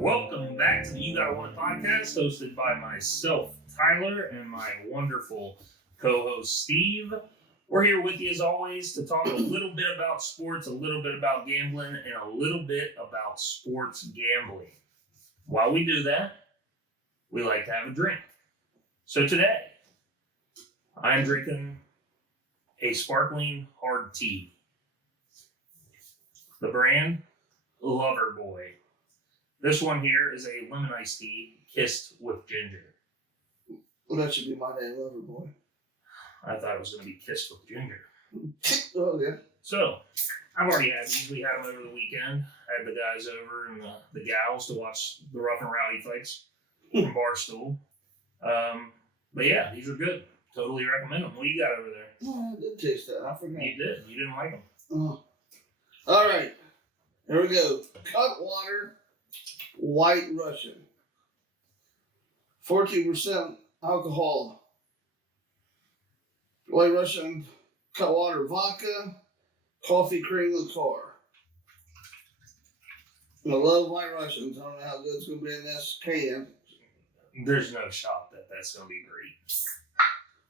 Welcome back to the You Gotta Want It podcast, hosted by myself, Tyler, and my wonderful co-host, Steve. We're here with you, as always, to talk a little bit about sports, a little bit about gambling, and a little bit about sports gambling. While we do that, we like to have a drink. So today, I'm drinking a sparkling hard tea. The brand, Lover Boy. This one here is a lemon iced tea kissed with ginger. Well, that should be my name, Lover Boy. I thought it was going to be kissed with ginger. Oh, yeah. So, I've already had these. We had them over the weekend. I had the guys over and the gals to watch the Rough and Rowdy fights from Barstool. But yeah, these are good. Totally recommend them. What do you got over there? Oh, I did taste that. I forgot. You did. You didn't like them. Oh. All right. Here we go. Cutwater White Russian. 14% alcohol. White Russian Cutwater vodka, coffee cream liqueur. I love White Russians. I don't know how good it's going to be in this can. There's no shot that that's going to be great.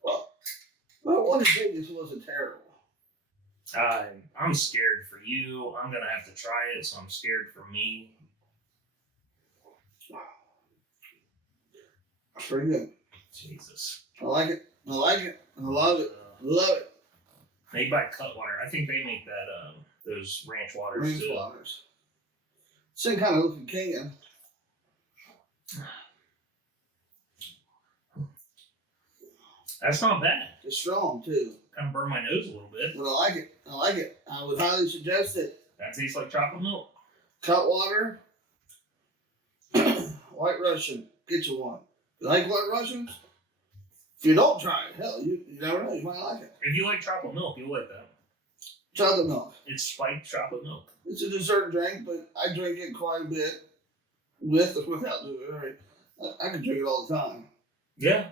Well, one in Vegas wasn't terrible. I'm scared for you. I'm going to have to try it, so I'm scared for me. Pretty good. Jesus. I like it. I like it. I love it. Love it. Made by Cutwater. I think they make that those ranch waters Ranch too. waters. Same kind of looking can. That's not bad. It's strong too. Kind of burned my nose a little bit. But I like it. I like it. I would highly suggest it. That tastes like chocolate milk. Cutwater. White Russian. Get you one. You like White Russians? If you don't try it, hell, you never know. You might like it. If you like chocolate milk, you'll like that. Chocolate milk. It's spiked chocolate milk. It's a dessert drink, but I drink it quite a bit. With or without dessert. I can drink it all the time. Yeah,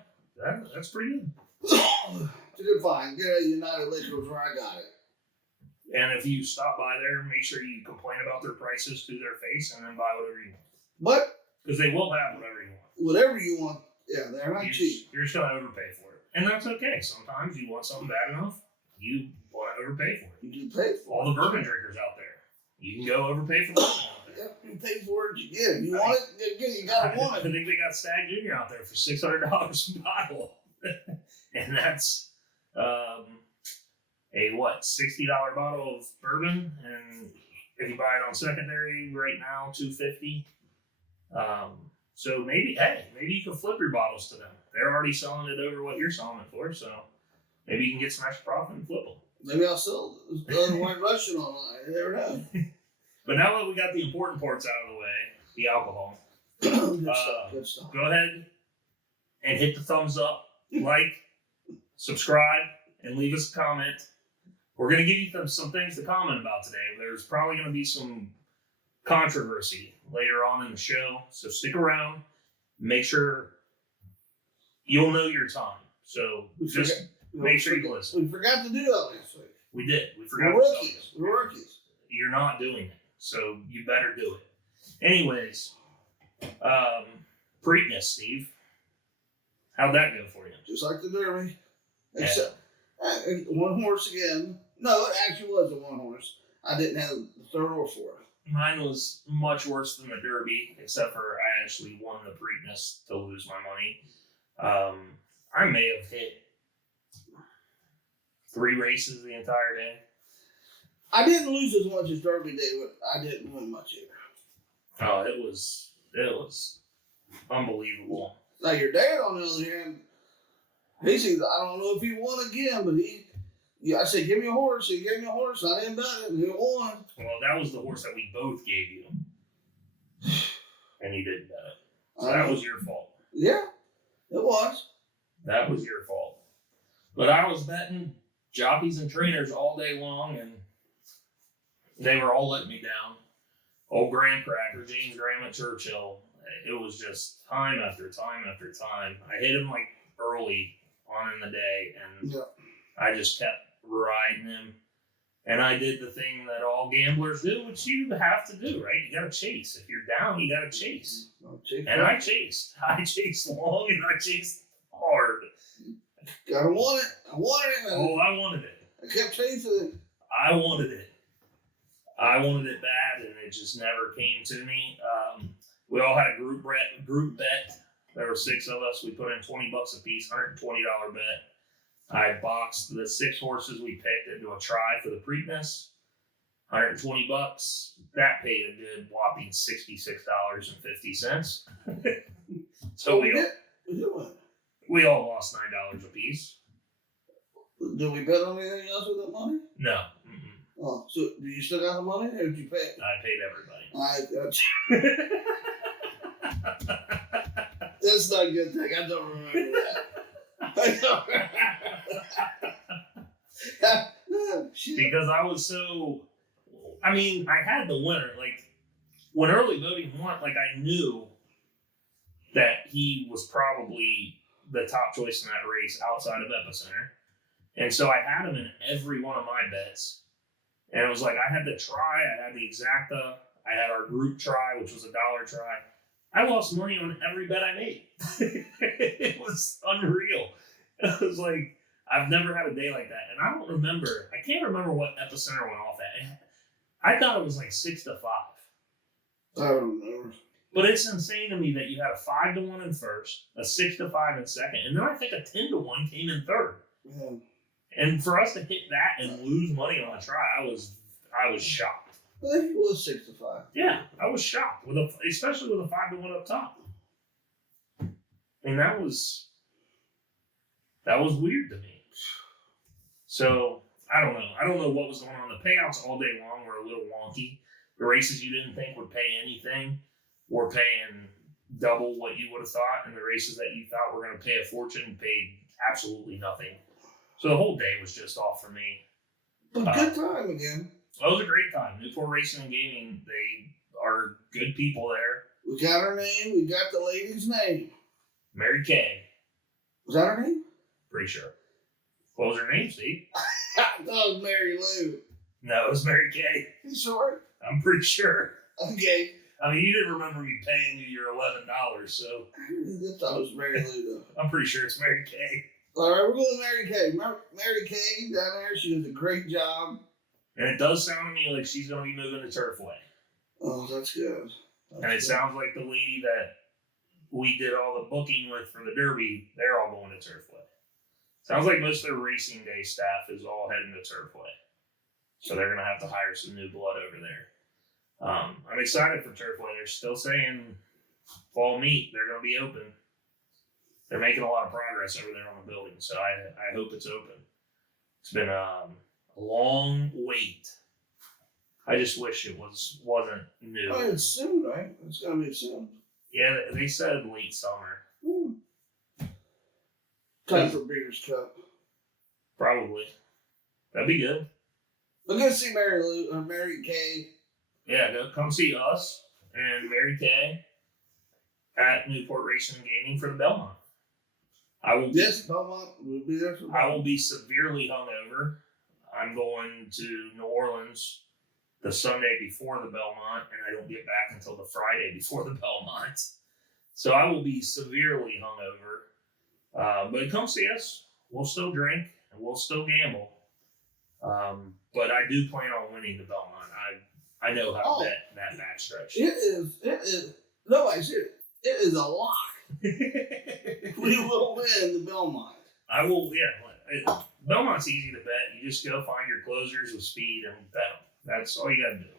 that's pretty good. It's a good find. Get at United Liquors where I got it. And if you stop by there, make sure you complain about their prices to their face and then buy whatever you want. But because they will have whatever you want. Whatever you want, yeah, they're not cheap. You're just going to overpay for it. And that's okay. Sometimes you want something bad enough, you want to overpay for it. You do pay for All the bourbon drinkers out there, you can go overpay for bourbon out there. Yep, you pay for it, you get it. You want it, you gotta want I it. think they got Stag Junior out there for $600 a bottle. And that's a $60 bottle of bourbon, and if you buy it on secondary right now, $250. So maybe you can flip your bottles to them. They're already selling it over what you're selling it for, so maybe you can get some extra profit and flip them. Maybe I'll sell the other White Russian online. You never know. But now that we got the important parts out of the way, the alcohol, Good stuff. go ahead and hit the thumbs up, like, subscribe, and leave us a comment. We're going to give you some things to comment about today. There's probably going to be some controversy later on in the show, so stick around. Make sure you'll know your time. So make sure you listen. We forgot to do that last week. We did. We forgot. We're rookies. You're not doing it, so you better do it. Anyways, Preakness, Steve. How'd that go for you? Just like the Derby. Except one horse again. No, it actually was a one horse. I didn't have the third or fourth. Mine was much worse than the Derby, except for I actually won the Preakness to lose my money. I may have hit 3 races the entire day. I didn't lose as much as Derby Day, but I didn't win much either. Oh, it was unbelievable. Now your dad, on the other hand, he said, I don't know if he won again, but I said, give me a horse. He gave me a horse. I didn't bet it, and he won. Well, that was the horse that we both gave you, and you didn't bet it. So that was your fault. Yeah, it was. That was your fault. But I was betting jockeys and trainers all day long, and they were all letting me down. Old Graham Cracker, James Graham at Churchill. It was just time after time after time. I hit him like early on in the day, and I just kept riding him. And I did the thing that all gamblers do, which you have to do, right? You got to chase. If you're down, you got to chase. And I chased. I chased long and I chased hard. I want it. I wanted it. Oh, I wanted it. I kept chasing it. I wanted it. I wanted it bad, and it just never came to me. We all had a group bet. There were 6 of us. We put in $20 a piece, $120 bet. I boxed the 6 horses we picked into a try for the Preakness. $120. That paid a good whopping $66.50. So we all lost $9 a piece. Did we bet on anything else with that money? No. Mm-mm. Oh, so do you still got the money, or did you pay? I paid everybody. I got you. That's not a good thing. I don't remember that. Because I was so, I mean, I had the winner. Like, when early voting won, like, I knew that he was probably the top choice in that race outside of Epicenter. And so I had him in every one of my bets. And it was like, I had the try, I had the exacta, I had our group try, which was $1 try. I lost money on every bet I made. It was unreal. It was like, I've never had a day like that. And I can't remember what Epicenter went off at. I thought it was like 6-5. I don't remember. But it's insane to me that you had a 5-1 in first, a 6-5 in second, and then I think a 10-1 came in third. Yeah. And for us to hit that and lose money on a try, I was shocked. I think it was 6-5. Yeah, I was shocked especially with a 5-1 up top. And that was weird to me. So I don't know. I don't know what was going on. The payouts all day long were a little wonky. The races you didn't think would pay anything were paying double what you would have thought, and the races that you thought were going to pay a fortune paid absolutely nothing. So the whole day was just off for me. But good time again. It was a great time. Newport Racing and Gaming, they are good people there. We got her name. We got the lady's name. Mary Kay. Was that her name? Pretty sure. What was her name, Steve? I thought it was Mary Lou. No, it was Mary Kay. You sure? I'm pretty sure. Okay. I mean, you didn't remember me paying you your $11, so. I thought it was Mary Lou, though. I'm pretty sure it's Mary Kay. All right, we're going with Mary Kay. Mary Kay down there, she does a great job. And it does sound to me like she's going to be moving to Turfway. Oh, that's good. And it sounds like the lady that we did all the booking with for the Derby, they're all going to Turfway. Sounds like most of their racing day staff is all heading to Turfway. So they're going to have to hire some new blood over there. I'm excited for Turfway. They're still saying fall meet, they're going to be open. They're making a lot of progress over there on the building, so I hope it's open. It's been a long wait. I just wish it wasn't new. Oh, it's soon, right? It's going to be soon. Yeah, they said late summer. Time for Breeders' Cup. Probably. That'd be good. We're going to see Mary Kay. Yeah, come see us and Mary Kay at Newport Racing and Gaming for the Belmont. Belmont will be there for Belmont. I will be severely hungover. I'm going to New Orleans the Sunday before the Belmont, and I don't get back until the Friday before the Belmont. So I will be severely hungover. But come see us. We'll still drink and we'll still gamble. But I do plan on winning the Belmont. I know how to bet that backstretch. It is. Nobody's here. It is a lock. We will win the Belmont. I will, yeah. Belmont's easy to bet. You just go find your closers with speed and bet them. That's all you got to do.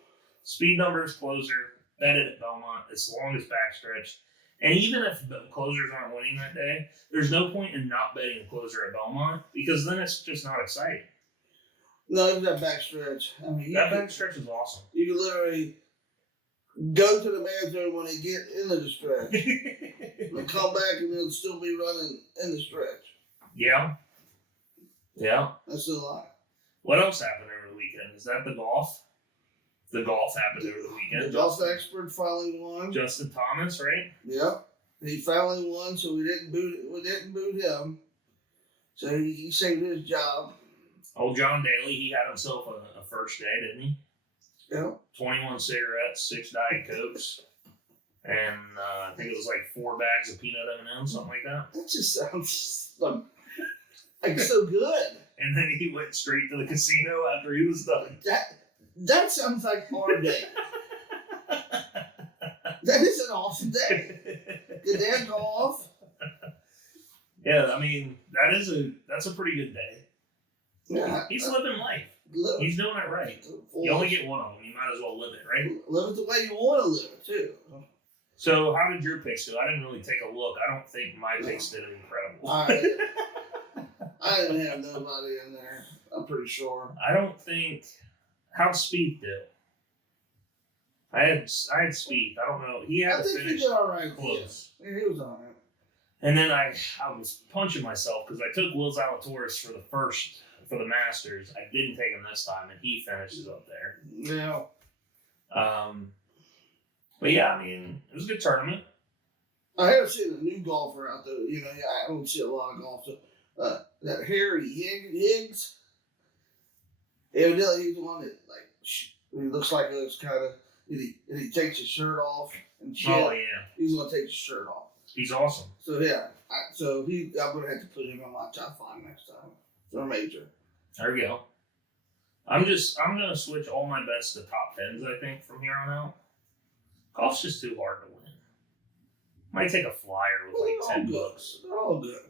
Speed numbers, closer, bet it at Belmont. It's the longest backstretch. And even if the closers aren't winning that day, there's no point in not betting a closer at Belmont because then it's just not exciting. No, it's that backstretch. I mean, that backstretch is awesome. You can literally go to the bathroom when they get into the stretch and come back and they'll still be running in the stretch. Yeah. Yeah. That's a lot. What else happened over the weekend? Is that the golf? The golf happened over the weekend. The golf expert finally won. Justin Thomas, right? Yep. He finally won, so we didn't boot him. So he saved his job. Old John Daly, he had himself a first day, didn't he? Yeah. 21 cigarettes, 6 Diet Cokes, and I think it was like 4 bags of peanut M&Ms, something like that. That just sounds like so good. And then he went straight to the casino after he was done. That sounds like our day. That is an awesome day. Good day of golf. Yeah, I mean, that's a pretty good day. Yeah. He's living life. He's doing it right. You only get one of them. You might as well live it, right? Live it the way you want to live it, too. So, how did your picks do? I didn't really take a look. I don't think my picks did incredible. I didn't have nobody in there. I'm pretty sure. I don't think. How'd Speed do? I had Speed. I don't know. He had I think he did all right. Close. Yeah, he was all right. And then I was punching myself because I took Will Zalatoris for the Masters. I didn't take him this time, and he finishes up there. Yeah. But yeah, I mean, it was a good tournament. I have seen a new golfer out there. You know, I don't see a lot of golf. So, that Harry Higgs, evidently he's the one that, like, he looks like it's kind of, and he takes his shirt off and shit. Oh, yeah. He's going to take his shirt off. He's awesome. So, yeah. I'm going to have to put him on my top 5 next time. For a major. There we go. I'm going to switch all my bets to top 10s, I think, from here on out. Golf's just too hard to win. Might take a flyer with like $10. They're all good.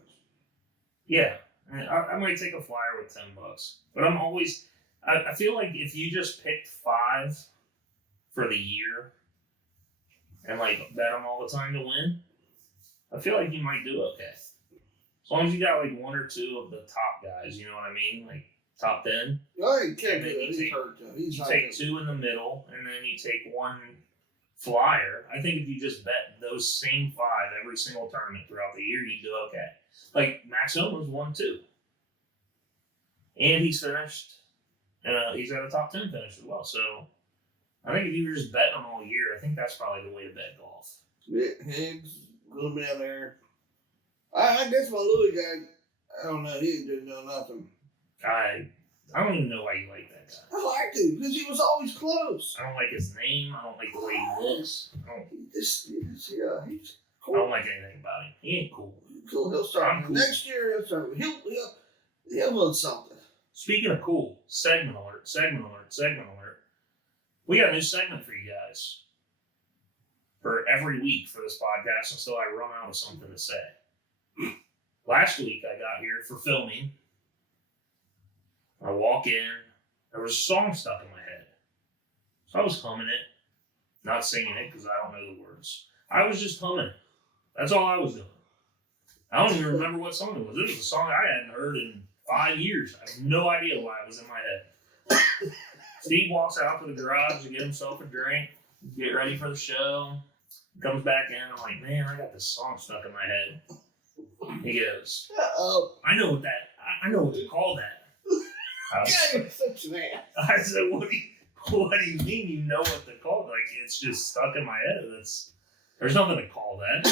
Yeah. I might take a flyer with $10. But I'm always, I feel like if you just picked 5 for the year and like bet them all the time to win, I feel like you might do okay. As long as you got like 1 or 2 of the top guys, you know what I mean? Like top 10. Oh, he can't And then do it. He's hurt, though. You take 2 in the middle, and then you take 1 flyer. I think if you just bet those same 5 every single tournament throughout the year, you do okay. Like Max Homer's won 2, and he's finished. He's got a top 10 finish as well. So I think if you just bet them all year, I think that's probably the way to bet golf. Yeah, Higgs gonna be out there. I guess my Louis guy. I don't know. He didn't know nothing. I don't even know why you like that guy. I liked him because he was always close. I don't like his name. I don't like the way he looks. He's cool. I don't like anything about him. He ain't cool. Cool. He'll start Cool. next year. He'll start. He'll win something. Speaking of cool, segment alert. We got a new segment for you guys for every week for this podcast until I run out of something to say. Last week I got here for filming. I walk in. There was a song stuck in my head. So I was humming it. Not singing it because I don't know the words. I was just humming. That's all I was doing. I don't even remember what song it was. It was a song I hadn't heard in 5 years. I have no idea why it was in my head. Steve walks out to the garage to get himself a drink, get ready for the show. Comes back in. I'm like, man, I got this song stuck in my head. He goes, I know what to call that. You're such an ass. I said, what do you mean you know what to call it? Like, it's just stuck in my head. There's nothing to call that.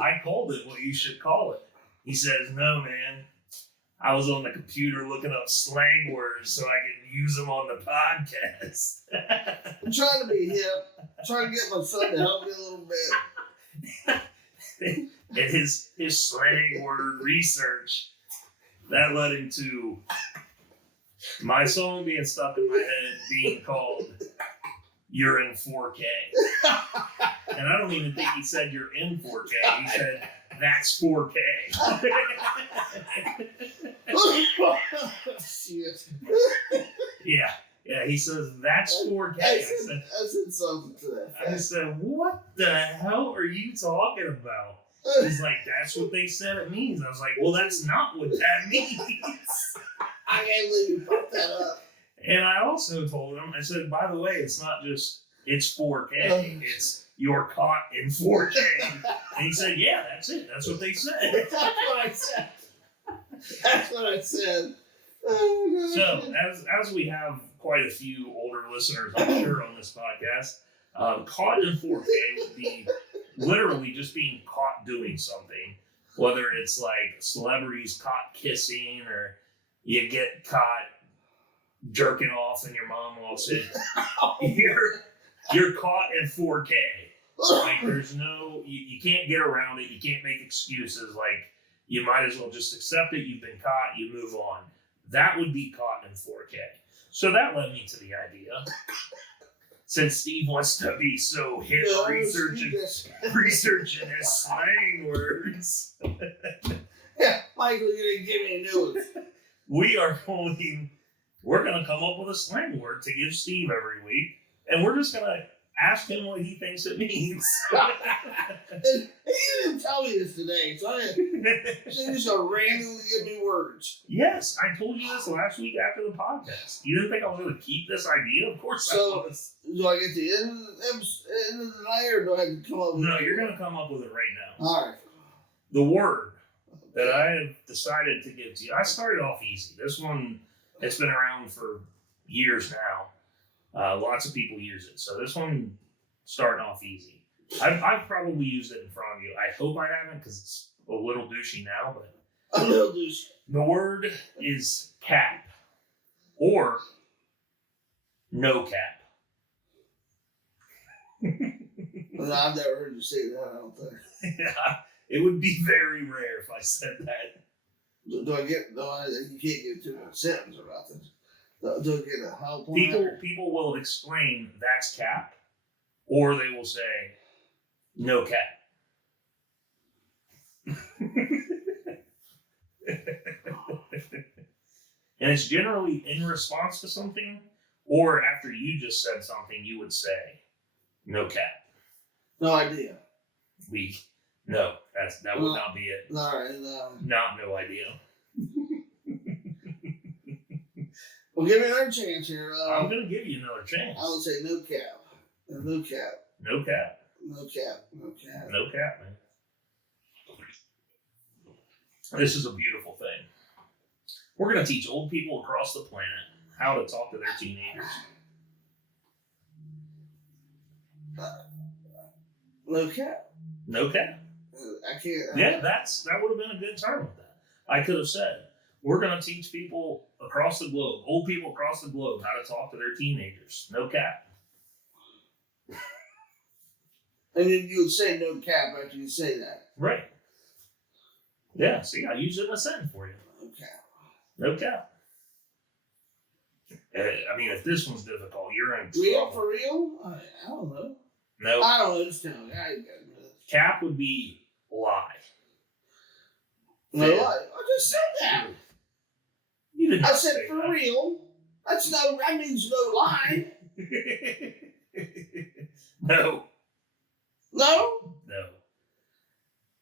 I called it what you should call it. He says, no, man. I was on the computer looking up slang words so I could use them on the podcast. I'm trying to be hip. I'm trying to get my son to help me a little bit. And his slang word research, that led into my song being stuck in my head being called You're in 4K. And I don't even think he said you're in 4K. He said that's 4K. Shit. Yeah, he says that's 4K. I said something to that. I said, what the hell are you talking about? He's like, that's what they said it means. I was like, well, that's not what that means. I can't believe you fucked that up. And I also told him, I said, by the way, it's not just, it's 4K. It's you're caught in 4K. And he said, yeah, that's it. That's what they said. That's what I said. That's what I said. Oh, so, as we have quite a few older listeners, I'm sure, on this podcast, caught in 4K would be literally just being caught doing something, whether it's like celebrities caught kissing or you get caught jerking off and your mom walks in. You're caught in 4K. Like, there's no, you can't get around it. You can't make excuses. Like, you might as well just accept it. You've been caught. You move on. That would be caught in 4K. So that led me to the idea. Since Steve wants to be so hip researching his slang words. Yeah, Michael, you didn't give me a new one. We're going to come up with a slang word to give Steve every week. And we're just going to ask him what he thinks it means. And he didn't tell me this today, so he's just going to randomly give me words. Yes, I told you this last week after the podcast. You didn't think I was going to keep this idea? Of course I was. Do I get the end of the night, or do I have to come up with it? No, you're going to come up with it right now. All right. The word that I have decided to give to you, I started off easy. This one, it's been around for years now. Lots of people use it. So this one, starting off easy. I've probably used it in front of you. I hope I haven't, because it's a little douchey now. But A little douchey. The word is cap, or no cap. Well, I've never heard you say that, I don't think. Yeah, it would be very rare if I said that. You can't get to a sentence or nothing. Do I get a how point? People will exclaim, that's cap, or they will say, no cap. And it's generally in response to something, or after you just said something, you would say, no cap. No idea. No, that would not be it. All right. No idea. Well, give me another chance here. I'm going to give you another chance. I would say no cap. No cap. No cap. No cap. No cap. No cap, man. This is a beautiful thing. We're going to teach old people across the planet how to talk to their teenagers. No cap. No cap. I can't. Yeah, that would have been a good term with that. I could have said, we're going to teach people across the globe, old people across the globe, how to talk to their teenagers. No cap. And then you would say no cap after you say that. Right. Yeah, see, I used it in a sentence for you. No cap. No cap. I mean, if this one's difficult, you're in trouble. Real for real? I don't know. No. I don't know. Just tell me. I ain't got it. Cap would be lie. No lie. I just said that. You didn't. I said say for that. real. That means no lie. No. No? No.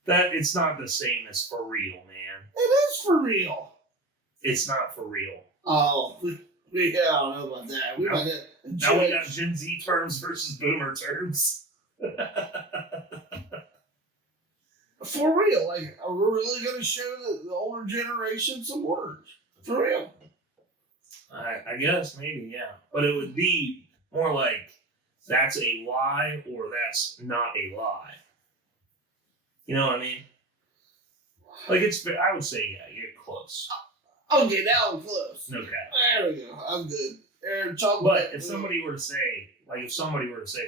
That it's not the same as for real, man. It is for real. It's not for real. Oh, I don't know about that. Now we got Gen Z terms versus Boomer terms. For real, like, are we really going to show the older generation some words? For real. I guess, maybe, yeah. But it would be more like, that's a lie or that's not a lie. You know what I mean? Like, I would say, yeah, you're close. Okay, now I'm close. No cap. There we go. I'm good. But if somebody were to say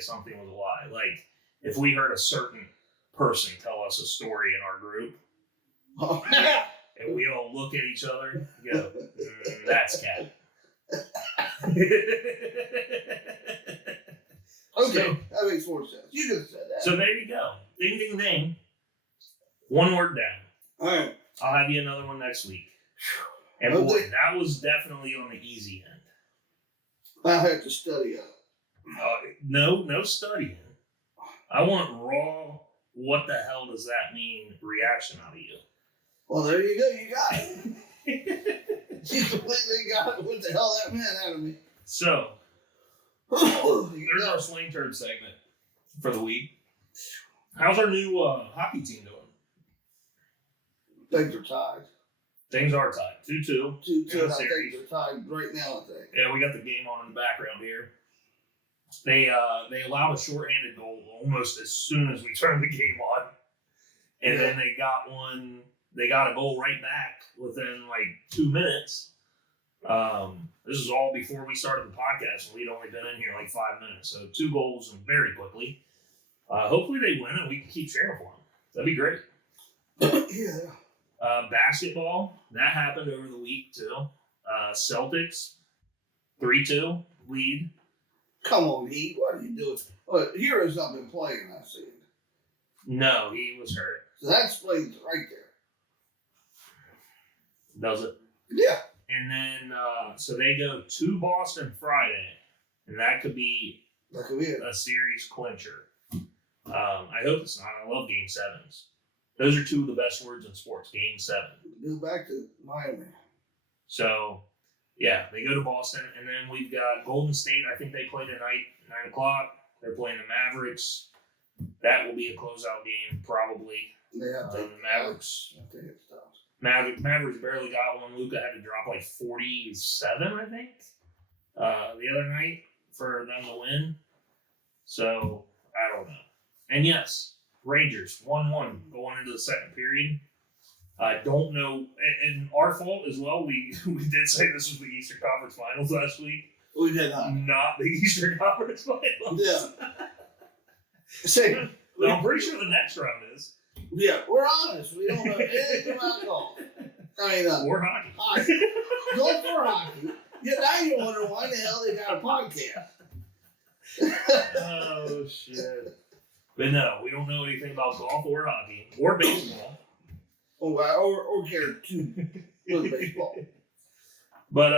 something was a lie, like, if we heard a certain person tell us a story in our group, and we all look at each other and go, that's cap. Okay, that makes more sense. You could have said that. So there you go. Ding, ding, ding. One word down. All right. I'll have you another one next week. And boy, that was definitely on the easy end. I have to study up. No studying. I want raw, what the hell does that mean reaction out of you. Well, there you go. You got it. You completely got what the hell that meant out of me. So, there's our Slang Turd segment for the week. How's our new hockey team doing? Things are tied. Things are tied. 2-2. 2-2. I think they're tied right now, I think. Yeah, we got the game on in the background here. They allowed a shorthanded goal almost as soon as we turned the game on. And then they got a goal right back within like 2 minutes. This is all before we started the podcast, and we'd only been in here like 5 minutes. So 2 goals and very quickly. Hopefully they win and we can keep cheering for them. That'd be great. Yeah. Basketball, that happened over the week too. Celtics, 3-2 lead. Come on, Heat. What are you doing? Well, Youre's not been playing, I see. No, he was hurt. So that explains it right there. Does it? Yeah. And then, so they go to Boston Friday, and that could be it. a series clincher. I hope it's not. I love Game 7s. Those are 2 of the best words in sports, Game 7. Go back to Miami. So, yeah, they go to Boston, and then we've got Golden State. I think they play tonight, 9 o'clock. They're playing the Mavericks. That will be a closeout game, probably. Yeah, the Mavericks. I think it's tough. Mavericks barely got one. Luka had to drop like 47, I think, the other night for them to win. So, I don't know. And yes, Rangers, 1-1 going into the second period. I don't know, and our fault as well. We did say this was the Eastern Conference Finals last week. We did not. Not the Eastern Conference Finals. Yeah. Say, I'm pretty sure the next round is. Yeah, we're honest. We don't know anything about golf. I mean, or hockey. Hockey. Golf or hockey. Yeah, now you wonder why the hell they got a podcast. Oh, shit. But no, we don't know anything about golf or hockey or baseball. Or care too with baseball. But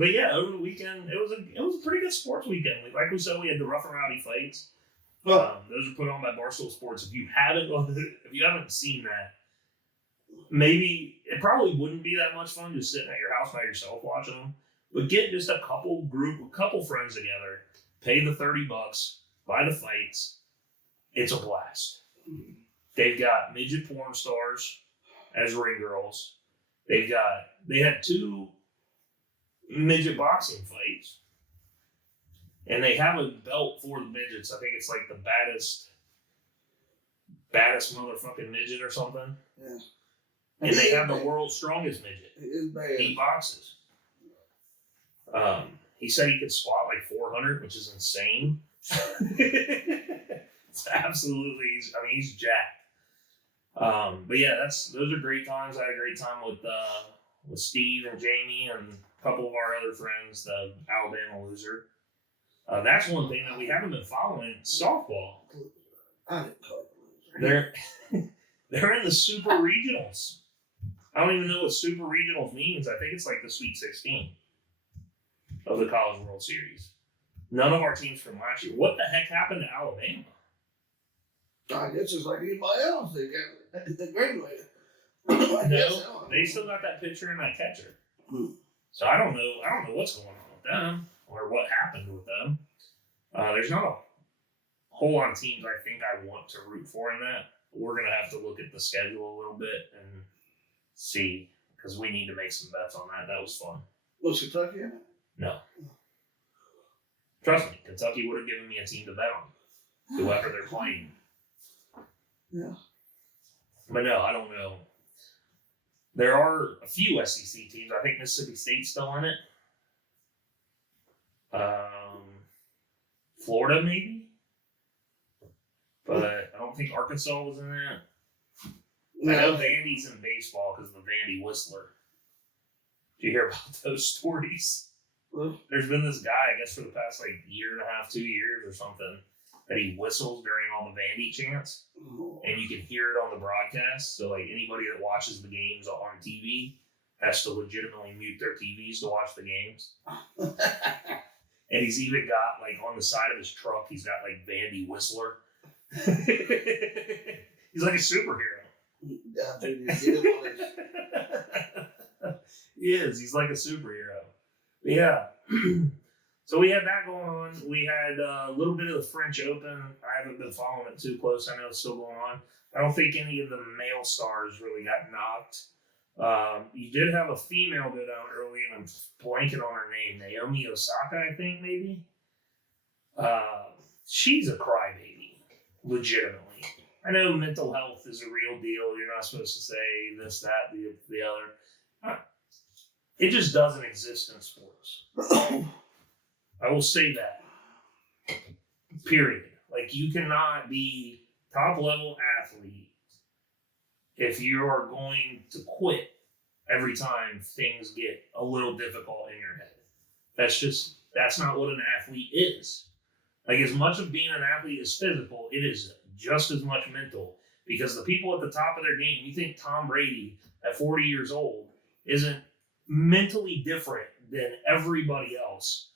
yeah, over the weekend it was a pretty good sports weekend. Like we said, we had the rough and rowdy fights. Those are put on by Barstool Sports. If you haven't seen that, maybe it probably wouldn't be that much fun just sitting at your house by yourself watching them. But get just a couple friends together, pay the $30, buy the fights. It's a blast. They've got midget porn stars as ring girls. They had 2 midget boxing fights. And they have a belt for the midgets. I think it's like the baddest motherfucking midget or something. Yeah. And they have the world's strongest midget. It is bad. He boxes. He said he could squat like 400, which is insane. It's absolutely, he's jacked. But yeah, those are great times. I had a great time with Steve and Jamie and a couple of our other friends, the Alabama loser. That's one thing that we haven't been following. Softball. I didn't call it loser. They're in the Super Regionals. I don't even know what Super Regionals means. I think it's like the Sweet 16 of the College World Series. None of our teams from last year. What the heck happened to Alabama? I guess it's like anybody else. They graduated. No, they still got that pitcher and that catcher. So I don't know what's going on with them or what happened with them. There's not a whole lot of teams I think I want to root for in that. We're going to have to look at the schedule a little bit and see, because we need to make some bets on that. That was fun. Was Kentucky in it? No. Trust me, Kentucky would have given me a team to bet on, whoever they're playing. Yeah. But no, I don't know. There are a few SEC teams. I think Mississippi State's still in it. Florida, maybe? But I don't think Arkansas was in that. No. I know Vandy's in baseball because of the Vandy Whistler. Did you hear about those stories? There's been this guy, I guess, for the past year and a half, 2 years or something, that he whistles during all the Vandy chants, and you can hear it on the broadcast. So anybody that watches the games on TV has to legitimately mute their TVs to watch the games. And he's even got on the side of his truck, he's got Vandy Whistler. He's like a superhero. He is. He's like a superhero. Yeah. So we had that going on. We had a little bit of the French Open. I haven't been following it too close. I know it's still going on. I don't think any of the male stars really got knocked. You did have a female go down early, and I'm blanking on her name. Naomi Osaka, I think, maybe. She's a crybaby, legitimately. I know mental health is a real deal. You're not supposed to say this, that, the other. It just doesn't exist in sports. I will say that. Period. Like, you cannot be top-level athlete if you are going to quit every time things get a little difficult in your head. That's not what an athlete is. Like, as much of being an athlete is physical, it is just as much mental. Because the people at the top of their game, you think Tom Brady at 40 years old isn't mentally different than everybody else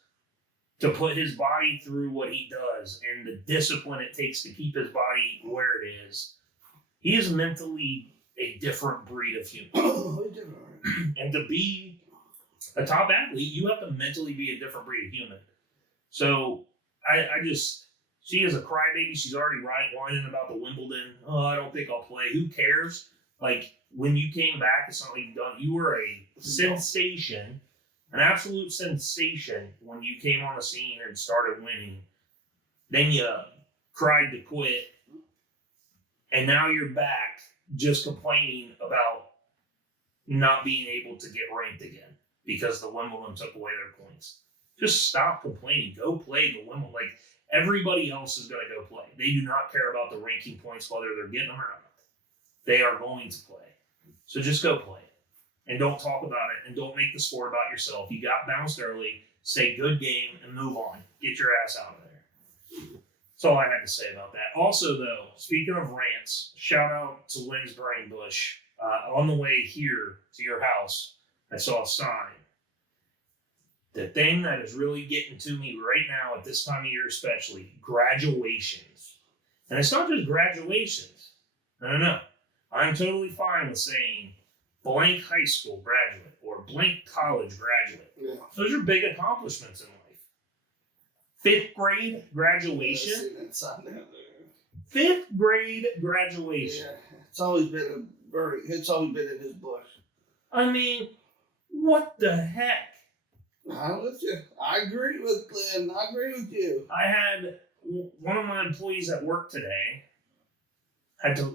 to put his body through what he does and the discipline it takes to keep his body where it is. He is mentally a different breed of human. And to be a top athlete, you have to mentally be a different breed of human. So she is a crybaby. She's already whining about the Wimbledon. Oh, I don't think I'll play. Who cares? Like, when you came back, it's not like you've done. You were a sensation, an absolute sensation when you came on the scene and started winning. Then you cried to quit, and now you're back just complaining about not being able to get ranked again because the Wimbledon took away their points. Just stop complaining. Go play the Wimbledon. Like, everybody else is going to go play. They do not care about the ranking points, whether they're getting them or not. They are going to play. So just go play it. And don't talk about it. And don't make the sport about yourself. You got bounced early. Say good game and move on. Get your ass out of there. That's all I had to say about that. Also, though, speaking of rants, shout out to Lynn's Burning Bush. On the way here to your house, I saw a sign. The thing that is really getting to me right now at this time of year especially, graduations. And it's not just graduations. No. I'm totally fine with saying blank high school graduate or blank college graduate. Yeah. Those are big accomplishments in life. 5th grade graduation. Yeah, 5th grade graduation. Yeah, it's always been in his bush. I mean, what the heck? I'm with you. I agree with Lynn. I agree with you. I had one of my employees at work today.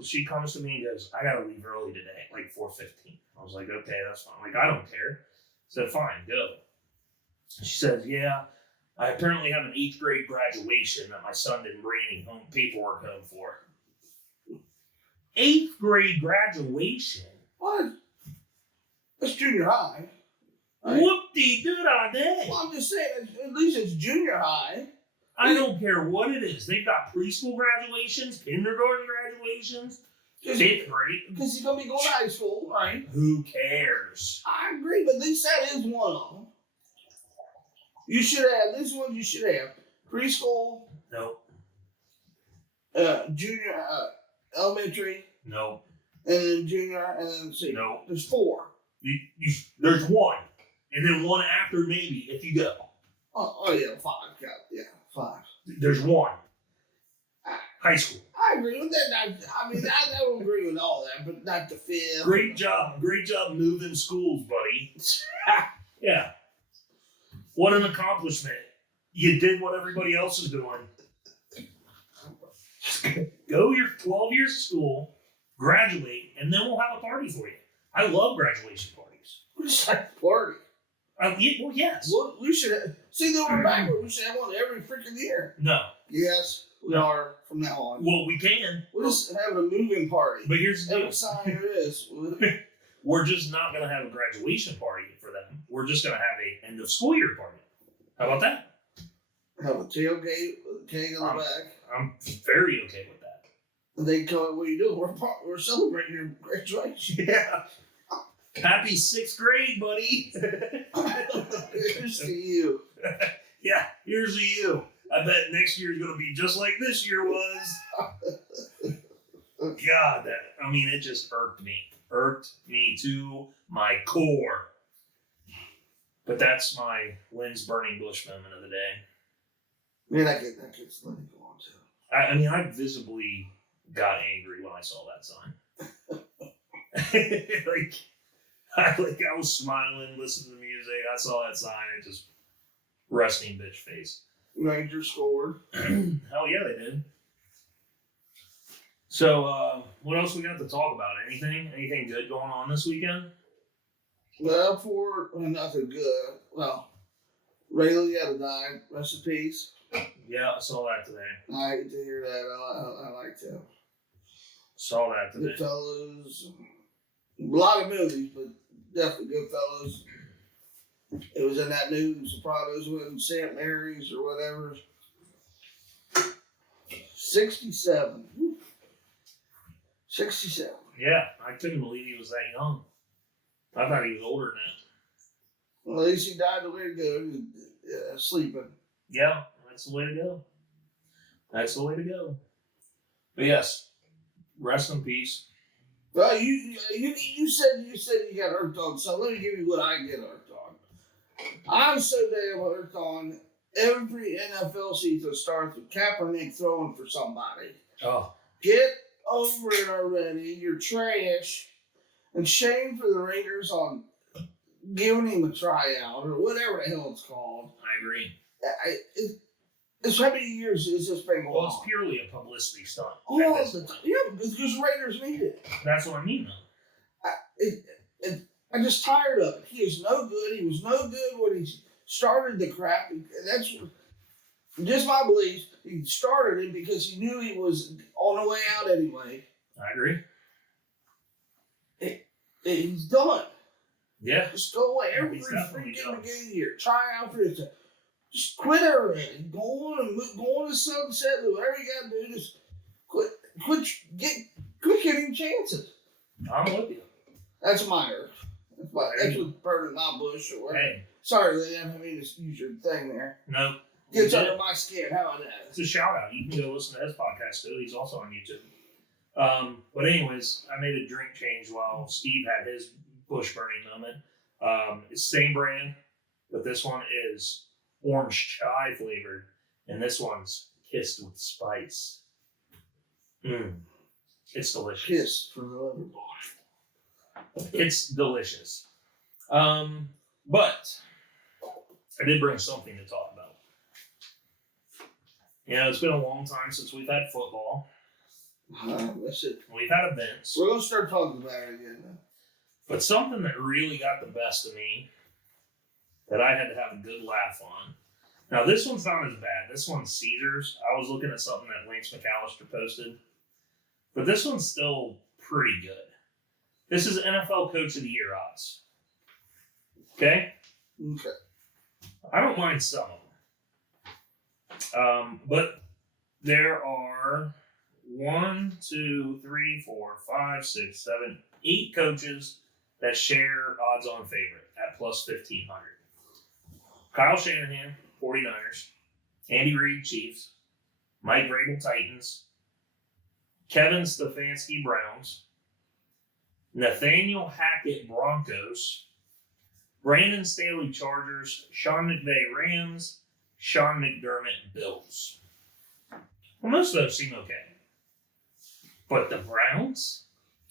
She comes to me and goes, I got to leave early today, like 4:15. I was like, okay, that's fine. Like, I don't care. I said, fine, go. She says, yeah, I apparently have an 8th grade graduation that my son didn't bring any paperwork home for. 8th grade graduation? What? That's junior high. Right? Whoop-de-doo-da-day. Well, I'm just saying, at least it's junior high. I don't care what it is. They've got preschool graduations, kindergarten graduations, 5th grade. Because he's going to be going to high school, right? Who cares? I agree, but at least that is one of them. You should have, this one you should have. Preschool. Nope. Junior, elementary. Nope. And then junior, and then see. Nope. There's 4. There's 1. And then 1 after maybe, if you go. Oh yeah, 5. Yeah, 5. There's 1. High school. I agree with that. I don't agree with all that, but not the 5th. Great job moving schools, buddy. Yeah. What an accomplishment. You did what everybody else is doing. Go your 12 years of school, graduate, and then we'll have a party for you. I love graduation parties. We should have a party. Well, yes. Well, we should have, see, then we're backward. We should have one every freaking year. No. Yes, we are from now on. Well, we can. We're just having a moving party. But here's the deal. Every sign there is. We're just not going to have a graduation party for them. We're just going to have a end of school year party. How about that? Have a tailgate with a keg on the back. I'm very okay with that. And they come, what are you doing? We're celebrating your graduation. Yeah. Happy 6th grade, buddy. Here's to you. Yeah, here's to you. I bet next year's going to be just like this year was. God, it just irked me. Irked me to my core. But that's my Lynn's Burning Bush moment of the day. Man, that gets let it go on too. I visibly got angry when I saw that sign. I was smiling, listening to music. I saw that sign. It just resting bitch face. Ranger scored. Hell yeah, they did. So, what else we got to talk about? Anything good going on this weekend? Well, nothing good. Well, Ray Liotta died. Rest in peace. Yeah, I saw that today. I hate to hear that. I liked him. Saw that today. Goodfellas. A lot of movies, but definitely Goodfellas. It was in that new Sopranos with St. Mary's or whatever. 67. 67. Yeah, I couldn't believe he was that young. I thought he was older than that. Well, at least he died the way to go, sleeping. Yeah, that's the way to go. That's the way to go. But yes, rest in peace. Well, you said you got irked on, so let me give you what I get irked on. I'm so damn irked on every NFL season starts with Kaepernick throwing for somebody. Oh. Get over it already. You're trash. And shame for the Raiders on giving him a tryout or whatever the hell it's called. I agree. It's how many years has this been going on? Well, it's purely a publicity stunt. Yeah, because Raiders need it. That's what I mean, though. I'm just tired of it. He is no good. He was no good when he started the crap. That's just my belief. He started it because he knew he was on the way out anyway. I agree. He's done. Yeah. Just go away. Every freaking game here. Try out for this. Just quit already. Go on to sunset. Whatever you got to do. Just quit getting chances. I'm with you. That's my earth. That's what's burning my bush or whatever. Hey. Sorry, Liam. I mean, just use your thing there. No. Gets under my skin. How about that? It's a shout out. You can go listen to his podcast too. He's also on YouTube. But anyways, I made a drink change while Steve had his bush burning moment. It's same brand, but this one is orange chai flavored, and this one's kissed with spice. It's delicious. Kiss for the lover boy. It's delicious. But I did bring something to talk about. You know, it's been a long time since we've had football. We've had events. We're going to start talking about it again now. But something that really got the best of me that I had to have a good laugh on. Now, this one's not as bad. This one's Caesars. I was looking at something that Lance McAllister posted. But this one's still pretty good. This is NFL Coach of the Year odds. Okay? Okay. I don't mind some of them. But there are 1, 2, 3, 4, 5, 6, 7, 8 coaches that share odds on favorite at plus 1,500. Kyle Shanahan, 49ers. Andy Reid, Chiefs. Mike Vrabel, Titans. Kevin Stefanski, Browns. Nathaniel Hackett, Broncos. Brandon Staley, Chargers. Sean McVay, Rams. Sean McDermott, Bills. Well, most of those seem okay. But the Browns?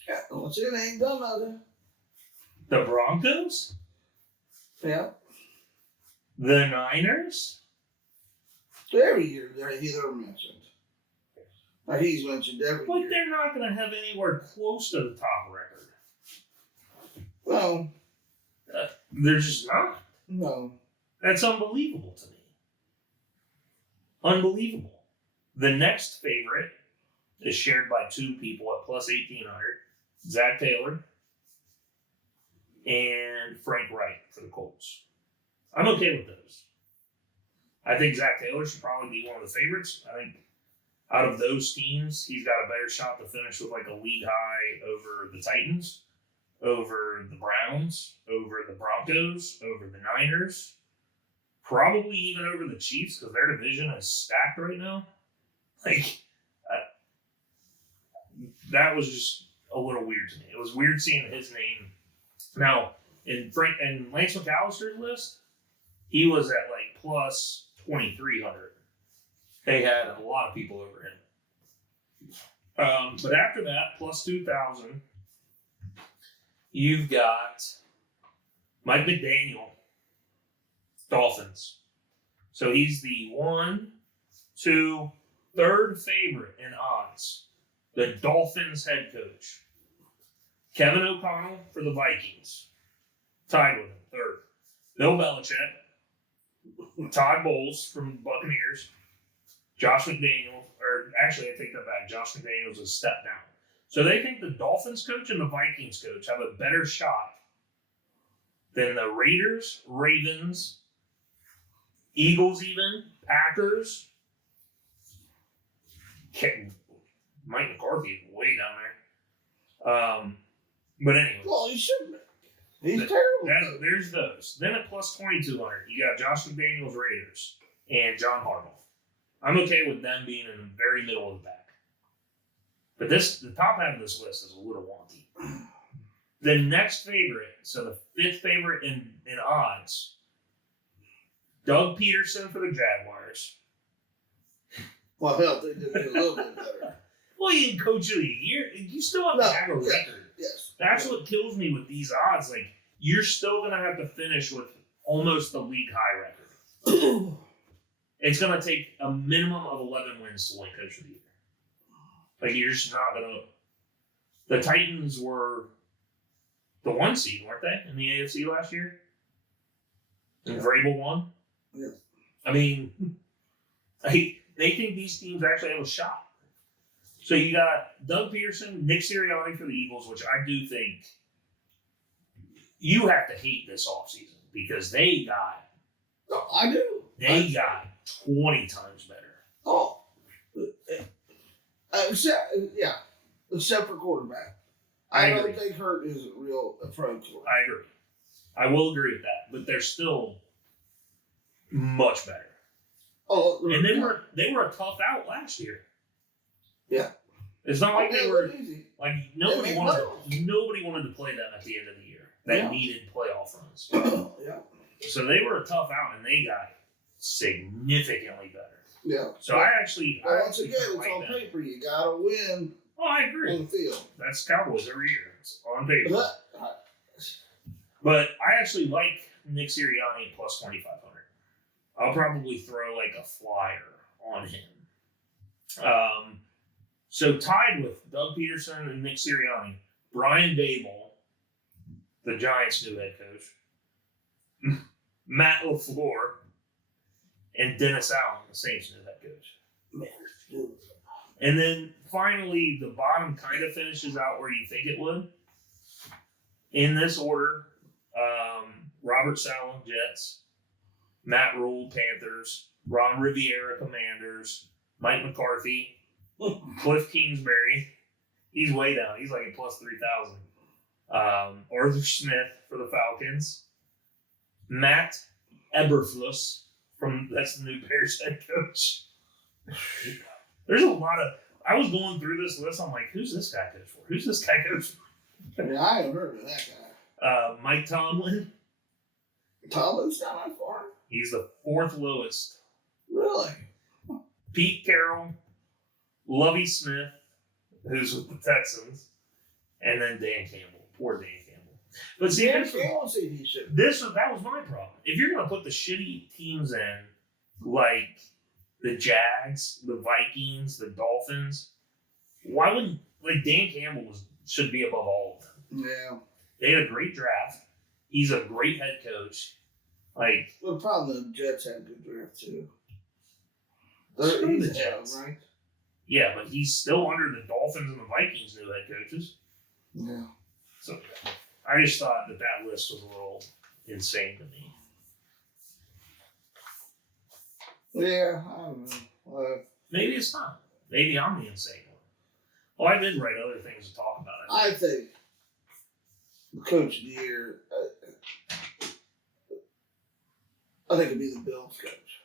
Yeah, once again, they ain't done nothing. The Broncos? Yeah. The Niners? Every year they're mentioned. Now he's mentioned every year. But they're not going to have anywhere close to the top record. Well. They're just not. No. That's unbelievable to me. Unbelievable. The next favorite is shared by 2 people at plus 1,800. Zach Taylor and Frank Wright for the Colts. I'm okay with those. I think Zach Taylor should probably be one of the favorites. I think out of those teams, he's got a better shot to finish with like a league high over the Titans, over the Browns, over the Broncos, over the Niners, probably even over the Chiefs because their division is stacked right now. Like, that was just a little weird to me. It was weird seeing his name. Now, in Lance McAllister's list, he was at like plus 2,300. They had a lot of people over him. But after that, plus 2,000, you've got Mike McDaniel, Dolphins. So he's the 1, 2, 3rd favorite in odds. The Dolphins head coach. Kevin O'Connell for the Vikings. Tied with him, third. Bill Belichick, Todd Bowles from the Buccaneers, Josh McDaniels, or actually, I take that back. Josh McDaniels is a step down. So they think the Dolphins coach and the Vikings coach have a better shot than the Raiders, Ravens, Eagles, even Packers. Mike McCarthy is way down there. But anyway. Well, he shouldn't be. He's terrible. There's those. Then at plus 2,200, you got Josh McDaniels Raiders and John Harbaugh. I'm okay with them being in the very middle of the pack. But the top half of this list is a little wonky. The next favorite, so the fifth favorite in odds, Doug Peterson for the Jaguars. Well, hell, they did a little bit better. Well, you didn't coach of the year. You still have to have a record. Yes. That's what kills me with these odds. Like, you're still going to have to finish with almost the league high record. It's going to take a minimum of 11 wins to win coach of the year. Like, you're just not going to. The Titans were the 1 seed, weren't they, in the AFC last year? And Vrabel won? Yeah. I mean, they think these teams actually have a shot. So you got Doug Peterson, Nick Sirianni for the Eagles, which I do think you have to hate this offseason because they got. No, I do. They got 20 times better. Oh. Except for quarterback. I don't think Hurt is a real approach. I agree. I will agree with that, but they're still much better. Oh, and they were a tough out last year. Yeah. It's not like they were easy. Like nobody wanted to play them at the end of the year. That needed playoff runs. Yeah. So they were a tough out, and they got significantly better. Yeah. So I actually, once again, it's on paper. You gotta win. Oh, I agree. On the field. That's Cowboys every year. It's on paper. But I actually like Nick Sirianni at plus 2,500. I'll probably throw like a flyer on him. So tied with Doug Peterson and Nick Sirianni, Brian Daboll, the Giants' new head coach, Matt LaFleur, and Dennis Allen, the Saints' new head coach. And then finally, the bottom kind of finishes out where you think it would. In this order, Robert Saleh, Jets, Matt Rule, Panthers, Ron Rivera, Commanders, Mike McCarthy, Cliff Kingsbury. He's way down. He's like at plus 3,000. Arthur Smith for the Falcons. Matt Eberflus that's the new Bears head coach. There's a lot of. I was going through this list. I'm like, who's this guy coach for? Who's this guy coach for? Yeah, I haven't heard of that guy. Mike Tomlin. Tomlin's not that far. He's the fourth lowest. Really? Pete Carroll, Lovie Smith, who's with the Texans, and then Dan Campbell. Poor Dan Campbell. But see, that was my problem. If you're going to put the shitty teams in, like the Jags, the Vikings, the Dolphins, why wouldn't Dan Campbell should be above all of them? Yeah. They had a great draft. He's a great head coach. The problem, the Jets had a good draft too. The Jets, right? Yeah, but he's still under the Dolphins and the Vikings' new head coaches. Yeah. So I just thought that list was a little insane to me. Yeah, I don't know. Maybe it's not. Maybe I'm the insane one. Well, I did write other things to talk about. I think the coach of the year, I think it'd be the Bills coach.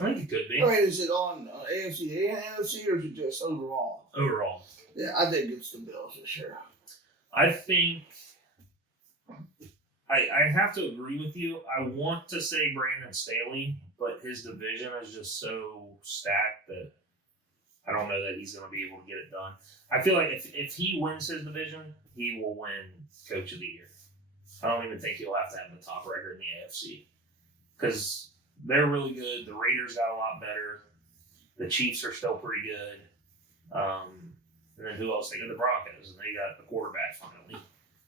I think it could be. I mean, is it on AFC and NFC, or is it just overall? Overall. Yeah, I think it's the Bills this year. I think I have to agree with you. I want to say Brandon Staley, but his division is just so stacked that I don't know that he's going to be able to get it done. I feel like if he wins his division, he will win Coach of the Year. I don't even think he'll have to have the top record in the AFC because they're really good. The Raiders got a lot better. The Chiefs are still pretty good. And then who else? They got the Broncos, and they got the quarterback finally.